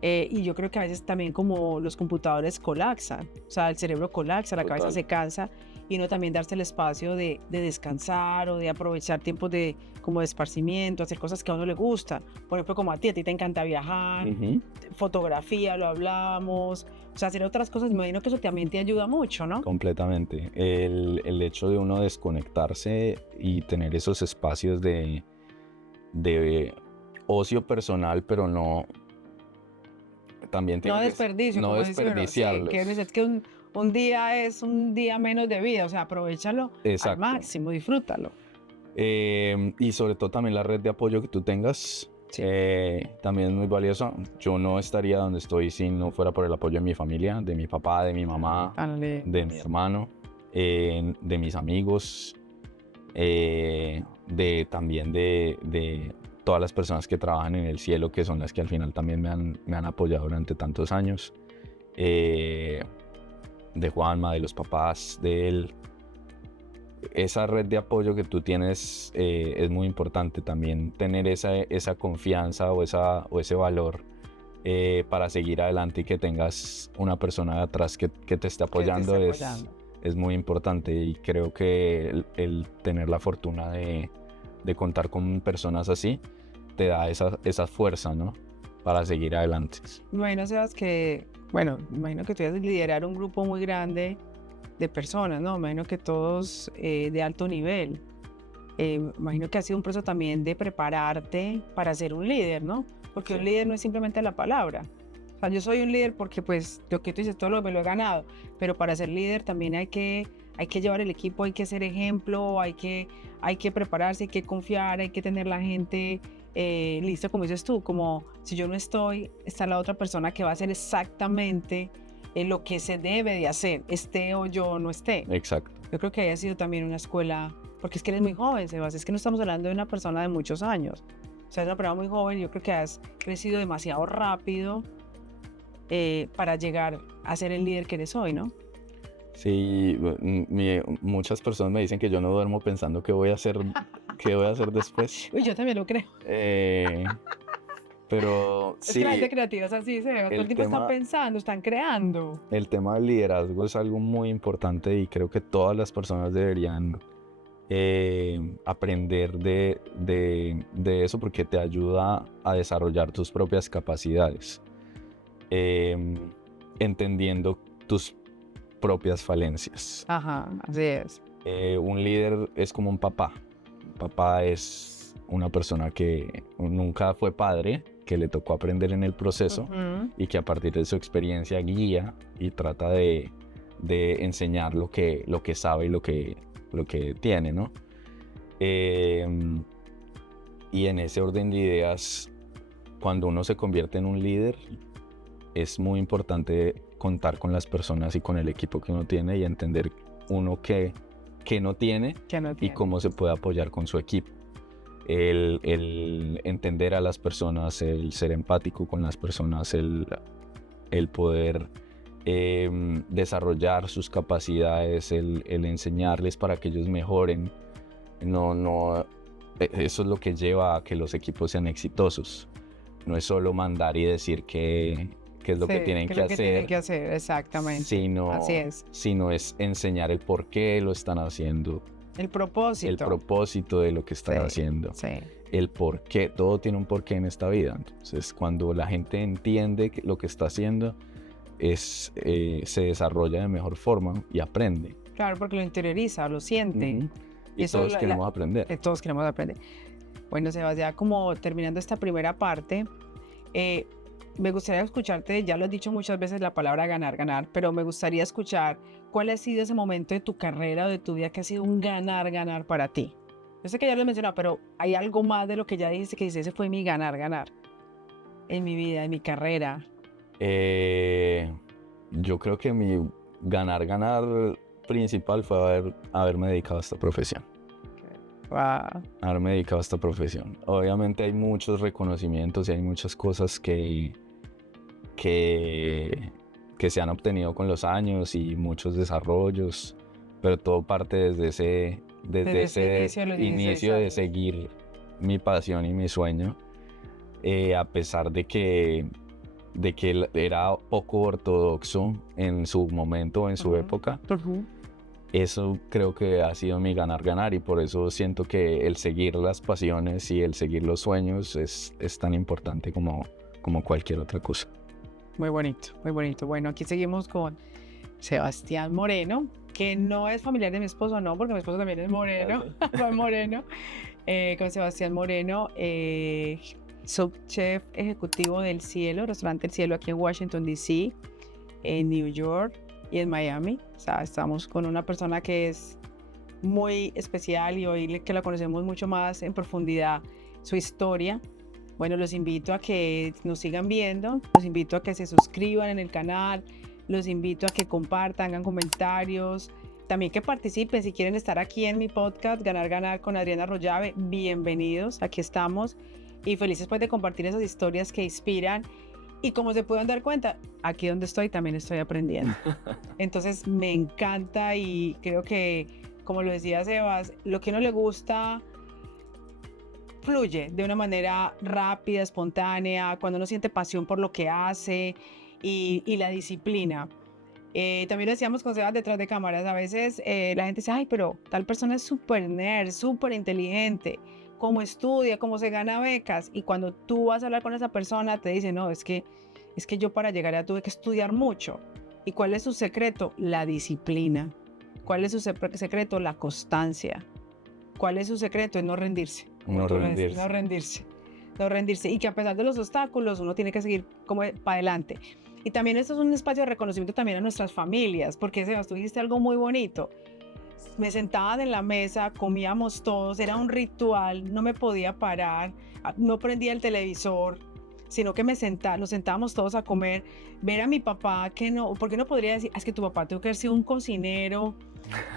Y yo creo que a veces también como los computadores colapsan, o sea, el cerebro colapsa, la cabeza se cansa, y uno también darse el espacio de descansar o de aprovechar tiempos como de esparcimiento, hacer cosas que a uno le gustan. Por ejemplo, como a ti te encanta viajar, fotografía, lo hablábamos, o sea, hacer otras cosas, me imagino que eso también te ayuda mucho, ¿no? Completamente. El hecho de uno desconectarse y tener esos espacios de ocio personal, pero no... También no desperdicio, no desperdiciarlos. Sí, es que un día es un día menos de vida, o sea, aprovechalo al máximo, disfrútalo. Y sobre todo también la red de apoyo que tú tengas, también es muy valiosa. Yo no estaría donde estoy si no fuera por el apoyo de mi familia, de mi papá, de mi mamá, de mi hermano, de mis amigos, también de todas las personas que trabajan en el cielo, que son las que al final también me han apoyado durante tantos años. De Juanma, de los papás, de él. Esa red de apoyo que tú tienes es muy importante también, tener esa confianza o ese valor para seguir adelante, y que tengas una persona atrás que te esté apoyando, es muy importante. Y creo que el tener la fortuna de contar con personas así te da esa fuerza, ¿no? Para seguir adelante. Imagino, Sebas, imagino que tú debes liderar un grupo muy grande de personas, ¿no? Imagino que todos de alto nivel. Imagino que ha sido un proceso también de prepararte para ser un líder, ¿no? Porque un líder no es simplemente la palabra. O sea, yo soy un líder porque, pues, lo que tú dices, todo me lo he ganado. Pero para ser líder también hay que llevar el equipo, hay que ser ejemplo, hay que prepararse, hay que confiar, hay que tener la gente lista, como dices tú, como si yo no estoy, está la otra persona que va a hacer exactamente lo que se debe de hacer, esté o yo no esté. Exacto. Yo creo que haya sido también una escuela, porque es que eres muy joven, Sebas, es que no estamos hablando de una persona de muchos años, o sea, es una persona muy joven. Yo creo que has crecido demasiado rápido para llegar a ser el líder que eres hoy, ¿no? Sí, muchas personas me dicen que yo no duermo pensando qué voy a hacer después. Uy, yo también lo creo. Pero es sí. que la gente creativa es así, Sebas, todo el tiempo están pensando, están creando. El tema del liderazgo es algo muy importante, y creo que todas las personas deberían aprender de eso, porque te ayuda a desarrollar tus propias capacidades, entendiendo tus propias falencias. Ajá, así es. Un líder es como un papá. Un papá es una persona que nunca fue padre, que le tocó aprender en el proceso, y que a partir de su experiencia guía y trata de enseñar lo que sabe y lo que tiene, ¿no? Y en ese orden de ideas, cuando uno se convierte en un líder, es muy importante contar con las personas y con el equipo que uno tiene, y entender uno qué no tiene y cómo se puede apoyar con su equipo. El entender a las personas, el ser empático con las personas, el poder desarrollar sus capacidades, el enseñarles para que ellos mejoren. Eso es lo que lleva a que los equipos sean exitosos. No es solo mandar y decir qué es lo que tienen que hacer. Tienen que hacer, exactamente. Así es. Sino es enseñar el por qué lo están haciendo. El propósito. El propósito de lo que están haciendo. Sí. El por qué. Todo tiene un porqué en esta vida. Entonces, cuando la gente entiende lo que está haciendo, se desarrolla de mejor forma y aprende. Claro, porque lo interioriza, lo siente. Y todos queremos aprender. Todos queremos aprender. Bueno, Sebas, ya como terminando esta primera parte, me gustaría escucharte, ya lo has dicho muchas veces la palabra ganar, ganar, pero me gustaría escuchar ¿cuál ha sido ese momento de tu carrera o de tu vida que ha sido un ganar, ganar para ti? Yo sé que ya lo he mencionado, pero hay algo más de lo que ya dijiste que dice, ese fue mi ganar, ganar en mi vida, en mi carrera. Yo creo que mi ganar, ganar principal fue haberme dedicado a esta profesión. Wow. Haberme dedicado a esta profesión. Obviamente hay muchos reconocimientos y hay muchas cosas que se han obtenido con los años y muchos desarrollos, pero todo parte desde ese inicio de seguir mi pasión y mi sueño, a pesar de que era poco ortodoxo en su momento, en su época. Eso creo que ha sido mi ganar, ganar, y por eso siento que el seguir las pasiones y el seguir los sueños es tan importante como cualquier otra cosa. Muy bonito, muy bonito. Bueno, aquí seguimos con Sebastián Moreno, que no es familiar de mi esposo, no, porque mi esposo también es moreno, moreno. Con Sebastián Moreno, subchef ejecutivo del Cielo, restaurante El Cielo aquí en Washington, D.C., en New York y en Miami. O sea, estamos con una persona que es muy especial y hoy que la conocemos mucho más en profundidad, su historia. Bueno, los invito a que nos sigan viendo, los invito a que se suscriban en el canal, los invito a que compartan, hagan comentarios, también que participen. Si quieren estar aquí en mi podcast, Ganar, Ganar con Adriana Arroyave, bienvenidos, aquí estamos y felices pues de compartir esas historias que inspiran. Y como se pueden dar cuenta, aquí donde estoy también estoy aprendiendo. Entonces me encanta y creo que, como lo decía Sebas, lo que a uno le gusta fluye de una manera rápida, espontánea, cuando uno siente pasión por lo que hace y la disciplina. También lo decíamos con Sebas detrás de cámaras, a veces la gente dice, ay, pero tal persona es súper nerd, súper inteligente, cómo estudia, cómo se gana becas, y cuando tú vas a hablar con esa persona te dice, no, es que yo para llegar allá tuve que estudiar mucho. ¿Y cuál es su secreto? La disciplina. ¿Cuál es su secreto? La constancia. ¿Cuál es su secreto? Es no rendirse. No rendirse. Y que a pesar de los obstáculos uno tiene que seguir como para adelante. Y también esto es un espacio de reconocimiento también a nuestras familias, porque Sebas, tú dijiste algo muy bonito. Me sentaban en la mesa, comíamos todos, era un ritual, no me podía parar, no prendía el televisor, sino que nos sentábamos todos a comer, ver a mi papá, que no, porque no podría decir, es que tu papá tuvo que haber sido un cocinero.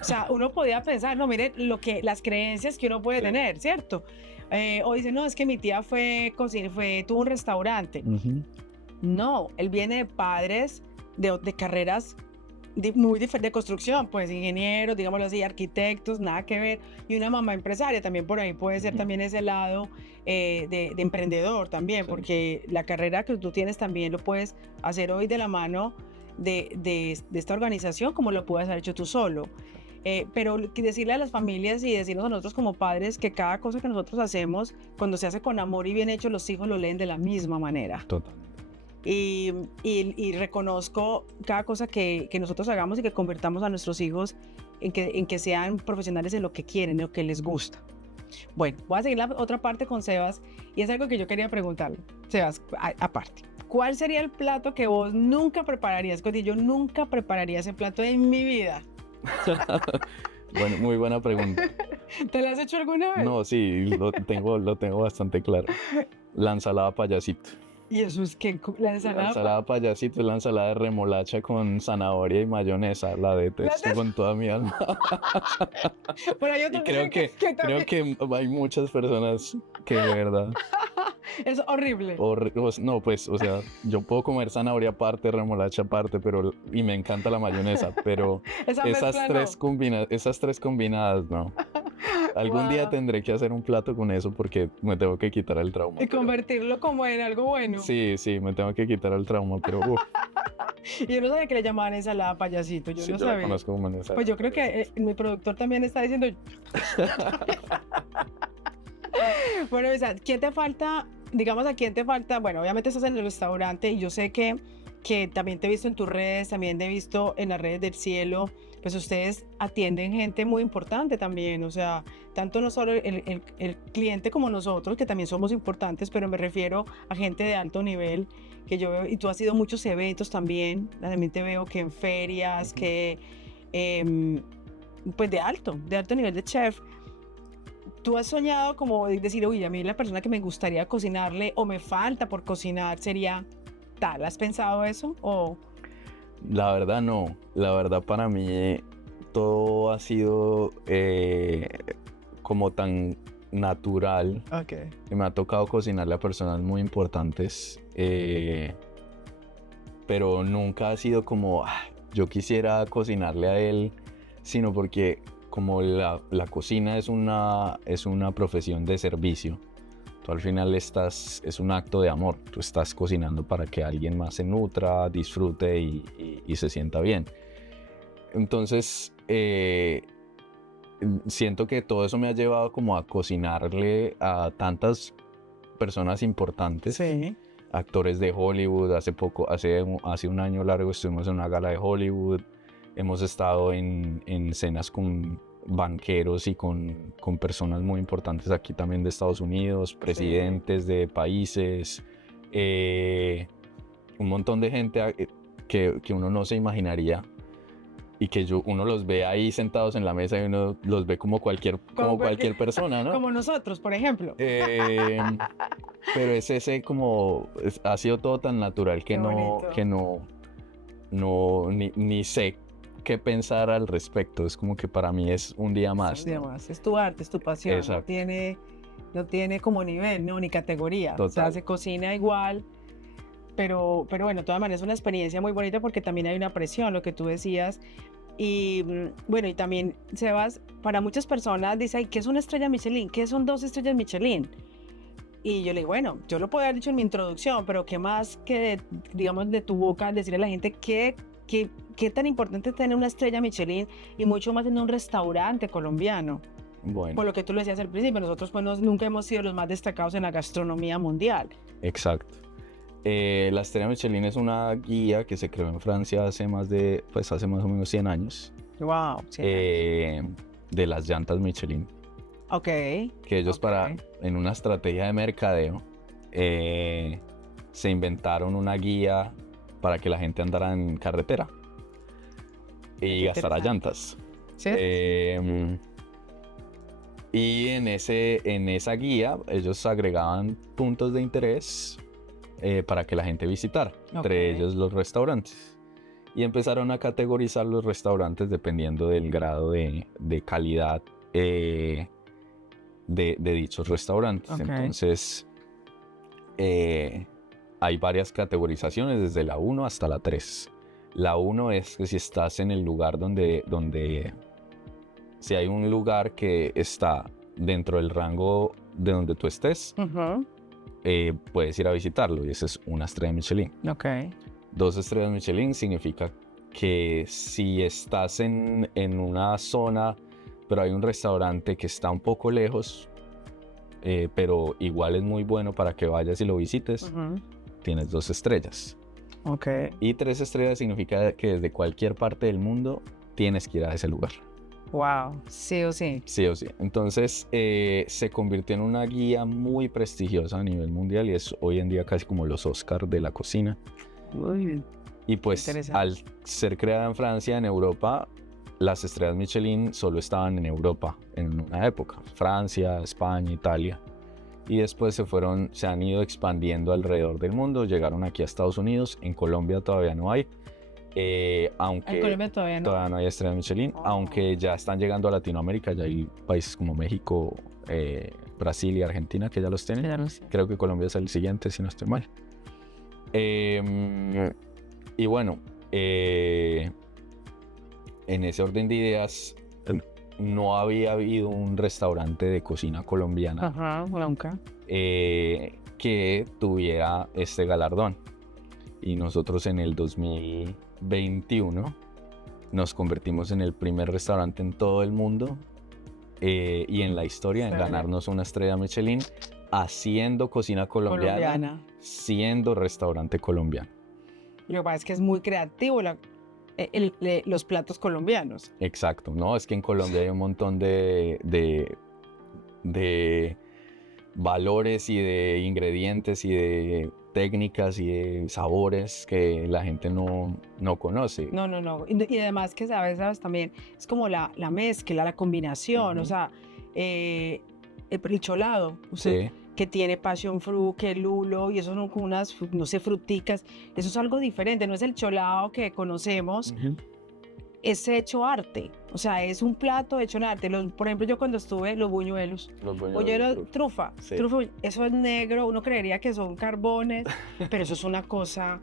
O sea, uno podía pensar, no, mire, las creencias que uno puede tener, ¿cierto? O dice, no, es que mi tía tuvo un restaurante. No, él viene de padres de carreras muy diferentes de construcción, pues ingenieros, digámoslo así, arquitectos, nada que ver, y una mamá empresaria también por ahí puede ser también ese lado de emprendedor también, porque la carrera que tú tienes también lo puedes hacer hoy de la mano de esta organización como lo puedes haber hecho tú solo. Pero decirle a las familias y decirnos a nosotros como padres que cada cosa que nosotros hacemos, cuando se hace con amor y bien hecho, los hijos lo leen de la misma manera. Total. Y reconozco cada cosa que nosotros hagamos y que convertamos a nuestros hijos en que sean profesionales en lo que quieren, en lo que les gusta. Bueno, voy a seguir la otra parte con Sebas y es algo que yo quería preguntarle. Sebas, aparte, ¿cuál sería el plato que vos nunca prepararías? Porque yo nunca prepararía ese plato en mi vida. Bueno, muy buena pregunta. ¿Te la has hecho alguna vez? No, sí, lo tengo bastante claro. La ensalada payasito. ¿Y eso es qué? La ensalada payasito es la ensalada de remolacha con zanahoria y mayonesa. La detesto con toda mi alma. Pero hay otro creo que hay muchas personas que de verdad... Es horrible. No, pues, o sea, yo puedo comer zanahoria aparte, remolacha aparte, y me encanta la mayonesa, pero esas tres combinadas, no. Algún día tendré que hacer un plato con eso porque me tengo que quitar el trauma. Y convertirlo como en algo bueno. Sí, me tengo que quitar el trauma, pero Yo no sabía que le llamaban ensalada payasito, yo no sabía. La conozco como ensalada. Pues yo creo que mi productor también está diciendo... Bueno, ¿quién te falta? Digamos, ¿a quién te falta? Bueno, obviamente estás en el restaurante y yo sé que también te he visto en tus redes, también te he visto en las redes del Cielo, pues ustedes atienden gente muy importante también, o sea, tanto no solo el cliente como nosotros, que también somos importantes, pero me refiero a gente de alto nivel, que yo veo, y tú has ido a muchos eventos también te veo que en ferias, que pues de alto nivel de chef. ¿Tú has soñado como decir, uy, a mí la persona que me gustaría cocinarle o me falta por cocinar sería tal? ¿Has pensado eso? O... La verdad no, la verdad para mí todo ha sido como tan natural. Okay. Y me ha tocado cocinarle a personas muy importantes, pero nunca ha sido como yo quisiera cocinarle a él, sino porque como la cocina es una profesión de servicio. Tú al final es un acto de amor. Tú estás cocinando para que alguien más se nutra, disfrute y se sienta bien. Entonces, siento que todo eso me ha llevado como a cocinarle a tantas personas importantes. Sí. Actores de Hollywood. Hace un año largo estuvimos en una gala de Hollywood. Hemos estado en cenas con banqueros y con personas muy importantes aquí también de Estados Unidos, presidentes de países, un montón de gente que uno no se imaginaría y que uno los ve ahí sentados en la mesa y uno los ve como cualquier persona, ¿no? Como nosotros, por ejemplo. Pero es ese como, ha sido todo tan natural que ni sé qué pensar al respecto. Es como que para mí es un día más. Es un día más. Es tu arte, es tu pasión. Exacto. No tiene como nivel, ¿no? Ni categoría. Total. O sea, se cocina igual. Pero bueno, de todas maneras es una experiencia muy bonita porque también hay una presión, lo que tú decías. Y bueno, y también, Sebas, para muchas personas dice, ay, ¿qué es una estrella Michelin? ¿Qué son 2 estrellas Michelin? Y yo le digo, bueno, yo lo puedo haber dicho en mi introducción, pero ¿qué más que, digamos, de tu boca decirle a la gente qué tan importante es tener una estrella Michelin y mucho más en un restaurante colombiano? Bueno. Por lo que tú lo decías al principio, nosotros pues nunca hemos sido los más destacados en la gastronomía mundial. Exacto. La estrella Michelin es una guía que se creó en Francia hace más o menos 100 años. Wow. De las llantas Michelin. Ok. Que ellos en una estrategia de mercadeo, se inventaron una guía para que la gente andara en carretera y gastara llantas. ¿Sí? Y en esa guía ellos agregaban puntos de interés para que la gente visitara, entre ellos los restaurantes. Y empezaron a categorizar los restaurantes dependiendo del grado de calidad de dichos restaurantes. Entonces, hay varias categorizaciones, desde la 1 hasta la 3. La 1 es que si estás en el lugar si hay un lugar que está dentro del rango de donde tú estés, puedes ir a visitarlo, y esa es una estrella Michelin. 2 estrellas Michelin significa que si estás en una zona, pero hay un restaurante que está un poco lejos, pero igual es muy bueno para que vayas y lo visites, tienes 2 estrellas. Y 3 estrellas significa que desde cualquier parte del mundo tienes que ir a ese lugar. Wow, sí o sí. Sí o sí. Entonces se convirtió en una guía muy prestigiosa a nivel mundial y es hoy en día casi como los Oscars de la cocina. Muy bien. Y pues al ser creada en Francia, en Europa, las estrellas Michelin solo estaban en Europa en una época. Francia, España, Italia. Y después se han ido expandiendo alrededor del mundo. Llegaron aquí a Estados Unidos. En Colombia todavía no hay. Aunque en Colombia todavía no hay estrellas Michelin, aunque ya están llegando a Latinoamérica. Ya hay países como México, Brasil y Argentina que ya los tienen. Creo que Colombia es el siguiente, si no estoy mal. Y bueno, en ese orden de ideas, no había habido un restaurante de cocina colombiana nunca, que tuviera este galardón. Y nosotros en el 2021 nos convertimos en el primer restaurante en todo el mundo y en la historia en ganarnos una estrella Michelin, haciendo cocina colombiana. Siendo restaurante colombiano. Lo que pasa es que es muy creativo los platos colombianos. Exacto, no, es que en Colombia hay un montón de valores y de ingredientes y de técnicas y de sabores que la gente no conoce. No. Y además que sabes también, es como la mezcla, la combinación, o sea, el cholado, o sea, Sí. que tiene passion fruit, que lulo, y eso son como unas, no sé, fruticas, eso es algo diferente, no es el cholado que conocemos, es hecho arte, o sea, es un plato hecho en arte. Por ejemplo, yo cuando estuve, los buñuelos, Los buñuelos, trufa, Sí. trufa, eso es negro, uno creería que son carbones, pero eso es una cosa,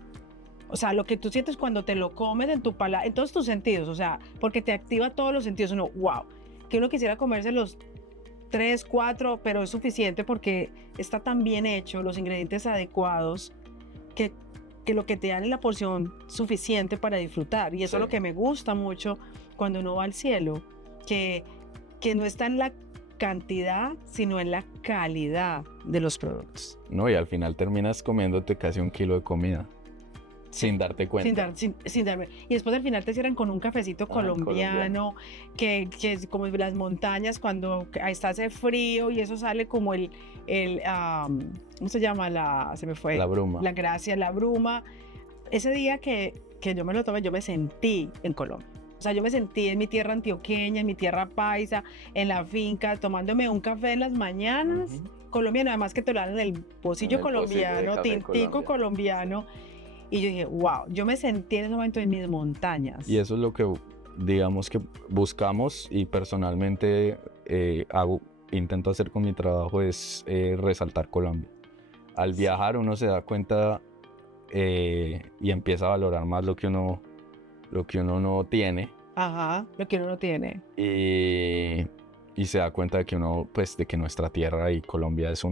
o sea, lo que tú sientes cuando te lo comes en tu paladar, en todos tus sentidos, o sea, porque te activa todos los sentidos, uno, wow, que uno quisiera comerse los 3, 4, pero es suficiente porque está tan bien hecho, los ingredientes adecuados, que lo que te dan es la porción suficiente para disfrutar. Y eso es lo que me gusta mucho cuando uno va al cielo, que no está en la cantidad, sino en la calidad de los productos. No, y al final terminas comiéndote casi 1 kilo de comida. Sin darte cuenta. Sin darme. Y después al final te cierran con un cafecito colombiano, que es como las montañas cuando está ese frío y eso sale como ¿cómo se llama? Se me fue. La bruma. La bruma. Ese día que yo me lo tomé, yo me sentí en Colombia. O sea, yo me sentí en mi tierra antioqueña, en mi tierra paisa, en la finca, tomándome un café en las mañanas, colombiano, además que te lo dan en el pocillo colombiano, tintico colombiano. Y yo dije, wow, yo me sentí en ese momento en mis montañas. Y eso es lo que, digamos, que buscamos y personalmente intento hacer con mi trabajo es resaltar Colombia. Al viajar uno se da cuenta y empieza a valorar más lo que uno no tiene. Ajá, lo que uno no tiene. Y se da cuenta de que de que nuestra tierra y Colombia es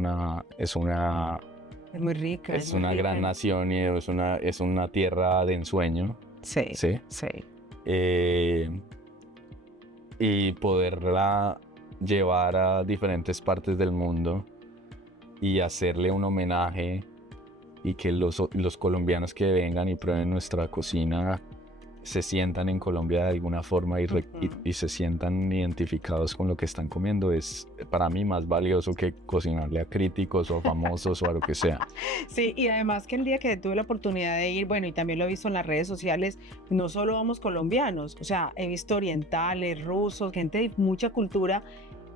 muy rica. Es una gran nación y es una tierra de ensueño. Sí. Y poderla llevar a diferentes partes del mundo y hacerle un homenaje y que los colombianos que vengan y prueben nuestra cocina se sientan en Colombia de alguna forma y se sientan identificados con lo que están comiendo es para mí más valioso que cocinarle a críticos o a famosos o a lo que sea. Sí, y además que el día que tuve la oportunidad de ir, bueno, y también lo he visto en las redes sociales, no solo vamos colombianos, o sea, he visto orientales, rusos, gente de mucha cultura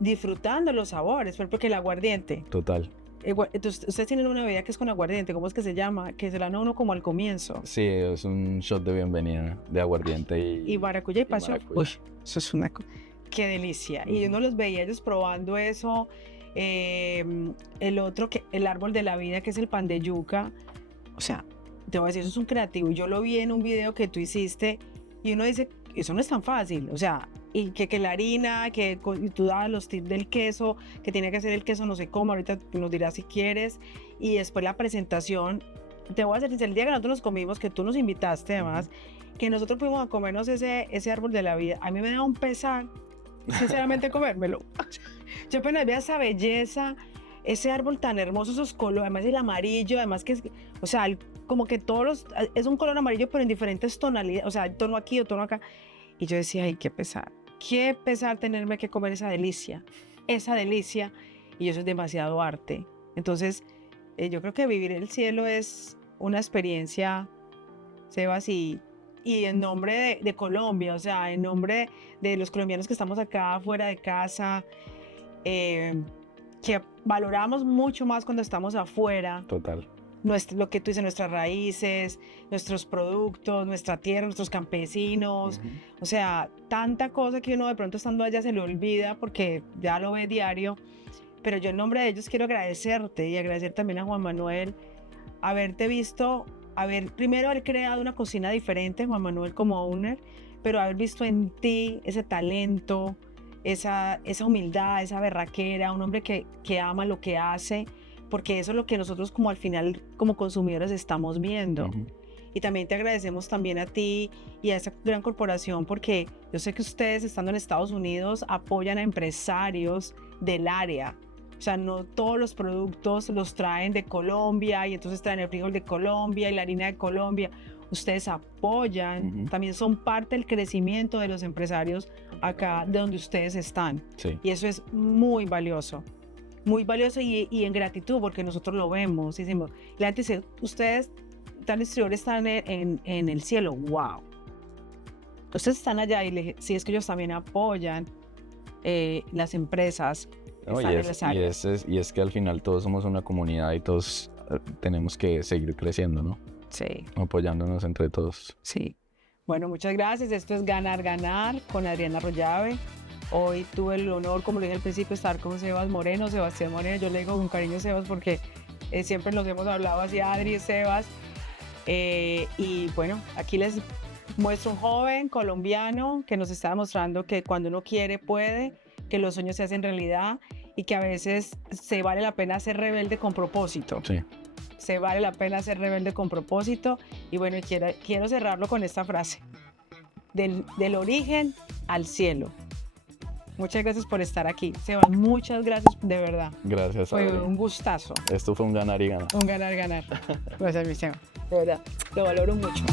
disfrutando los sabores, por ejemplo, que el aguardiente. Total. Entonces, ustedes tienen una bebida que es con aguardiente, ¿cómo es que se llama? Que se la dan a uno como al comienzo. Sí, es un shot de bienvenida de aguardiente y maracuyá y passion. Uy, eso es una qué delicia. Y uno los veía ellos probando eso. El otro, el árbol de la vida, que es el pan de yuca. O sea, te voy a decir, eso es un creativo. Y yo lo vi en un video que tú hiciste y uno dice, eso no es tan fácil. O sea, y que la harina, y tú dabas los tips del queso, que tiene que ser el queso no sé cómo, ahorita nos dirás si quieres, y después la presentación. Te voy a decir, el día que nosotros nos comimos, que tú nos invitaste además, que nosotros fuimos a comernos ese árbol de la vida, a mí me da un pesar, sinceramente, comérmelo. Yo apenas veo esa belleza, ese árbol tan hermoso, esos colores, además el amarillo, además que, o sea, como que es un color amarillo, pero en diferentes tonalidades, o sea, tono aquí o tono acá, y yo decía, ay, qué pesar tenerme que comer esa delicia, y eso es demasiado arte. Entonces, yo creo que vivir el cielo es una experiencia, Sebas, y en nombre de Colombia, o sea, en nombre de los colombianos que estamos acá fuera de casa, que valoramos mucho más cuando estamos afuera. Total. Lo que tú dices, nuestras raíces, nuestros productos, nuestra tierra, nuestros campesinos, o sea, tanta cosa que uno de pronto estando allá se le olvida porque ya lo ve diario, pero yo en nombre de ellos quiero agradecerte y agradecer también a Juan Manuel haberte visto, primero haber creado una cocina diferente, Juan Manuel como owner, pero haber visto en ti ese talento, esa humildad, esa berraquera, un hombre que ama lo que hace, porque eso es lo que nosotros como al final como consumidores estamos viendo. Y también te agradecemos también a ti y a esa gran corporación, porque yo sé que ustedes estando en Estados Unidos apoyan a empresarios del área. O sea, no todos los productos los traen de Colombia y entonces traen el frijol de Colombia y la harina de Colombia. Ustedes apoyan, también son parte del crecimiento de los empresarios acá de donde ustedes están. Sí. Y eso es muy valioso. muy valioso y en gratitud, porque nosotros lo vemos. Y decimos, la gente dice, ustedes, tal distribuidor, están en el cielo. ¡Wow! Ustedes están allá y le dije, sí, es que ellos también apoyan las empresas. No, y es que al final todos somos una comunidad y todos tenemos que seguir creciendo, ¿no? Sí. Apoyándonos entre todos. Sí. Bueno, muchas gracias. Esto es Ganar, Ganar con Adriana Rollave. Hoy tuve el honor, como le dije al principio, estar con Sebastián Moreno. Yo le digo con cariño Sebas porque siempre nos hemos hablado así, Adri, Sebas. Y bueno, aquí les muestro un joven colombiano que nos está demostrando que cuando uno quiere, puede, que los sueños se hacen realidad y que a veces se vale la pena ser rebelde con propósito. Sí. Se vale la pena ser rebelde con propósito. Y bueno, quiero cerrarlo con esta frase. Del origen al cielo. Muchas gracias por estar aquí. Sebas, muchas gracias de verdad. Gracias, Fue Adri. un gustazo. Esto fue un ganar y ganar. Un ganar, ganar. Gracias, mi Sebas. De verdad, lo valoro mucho.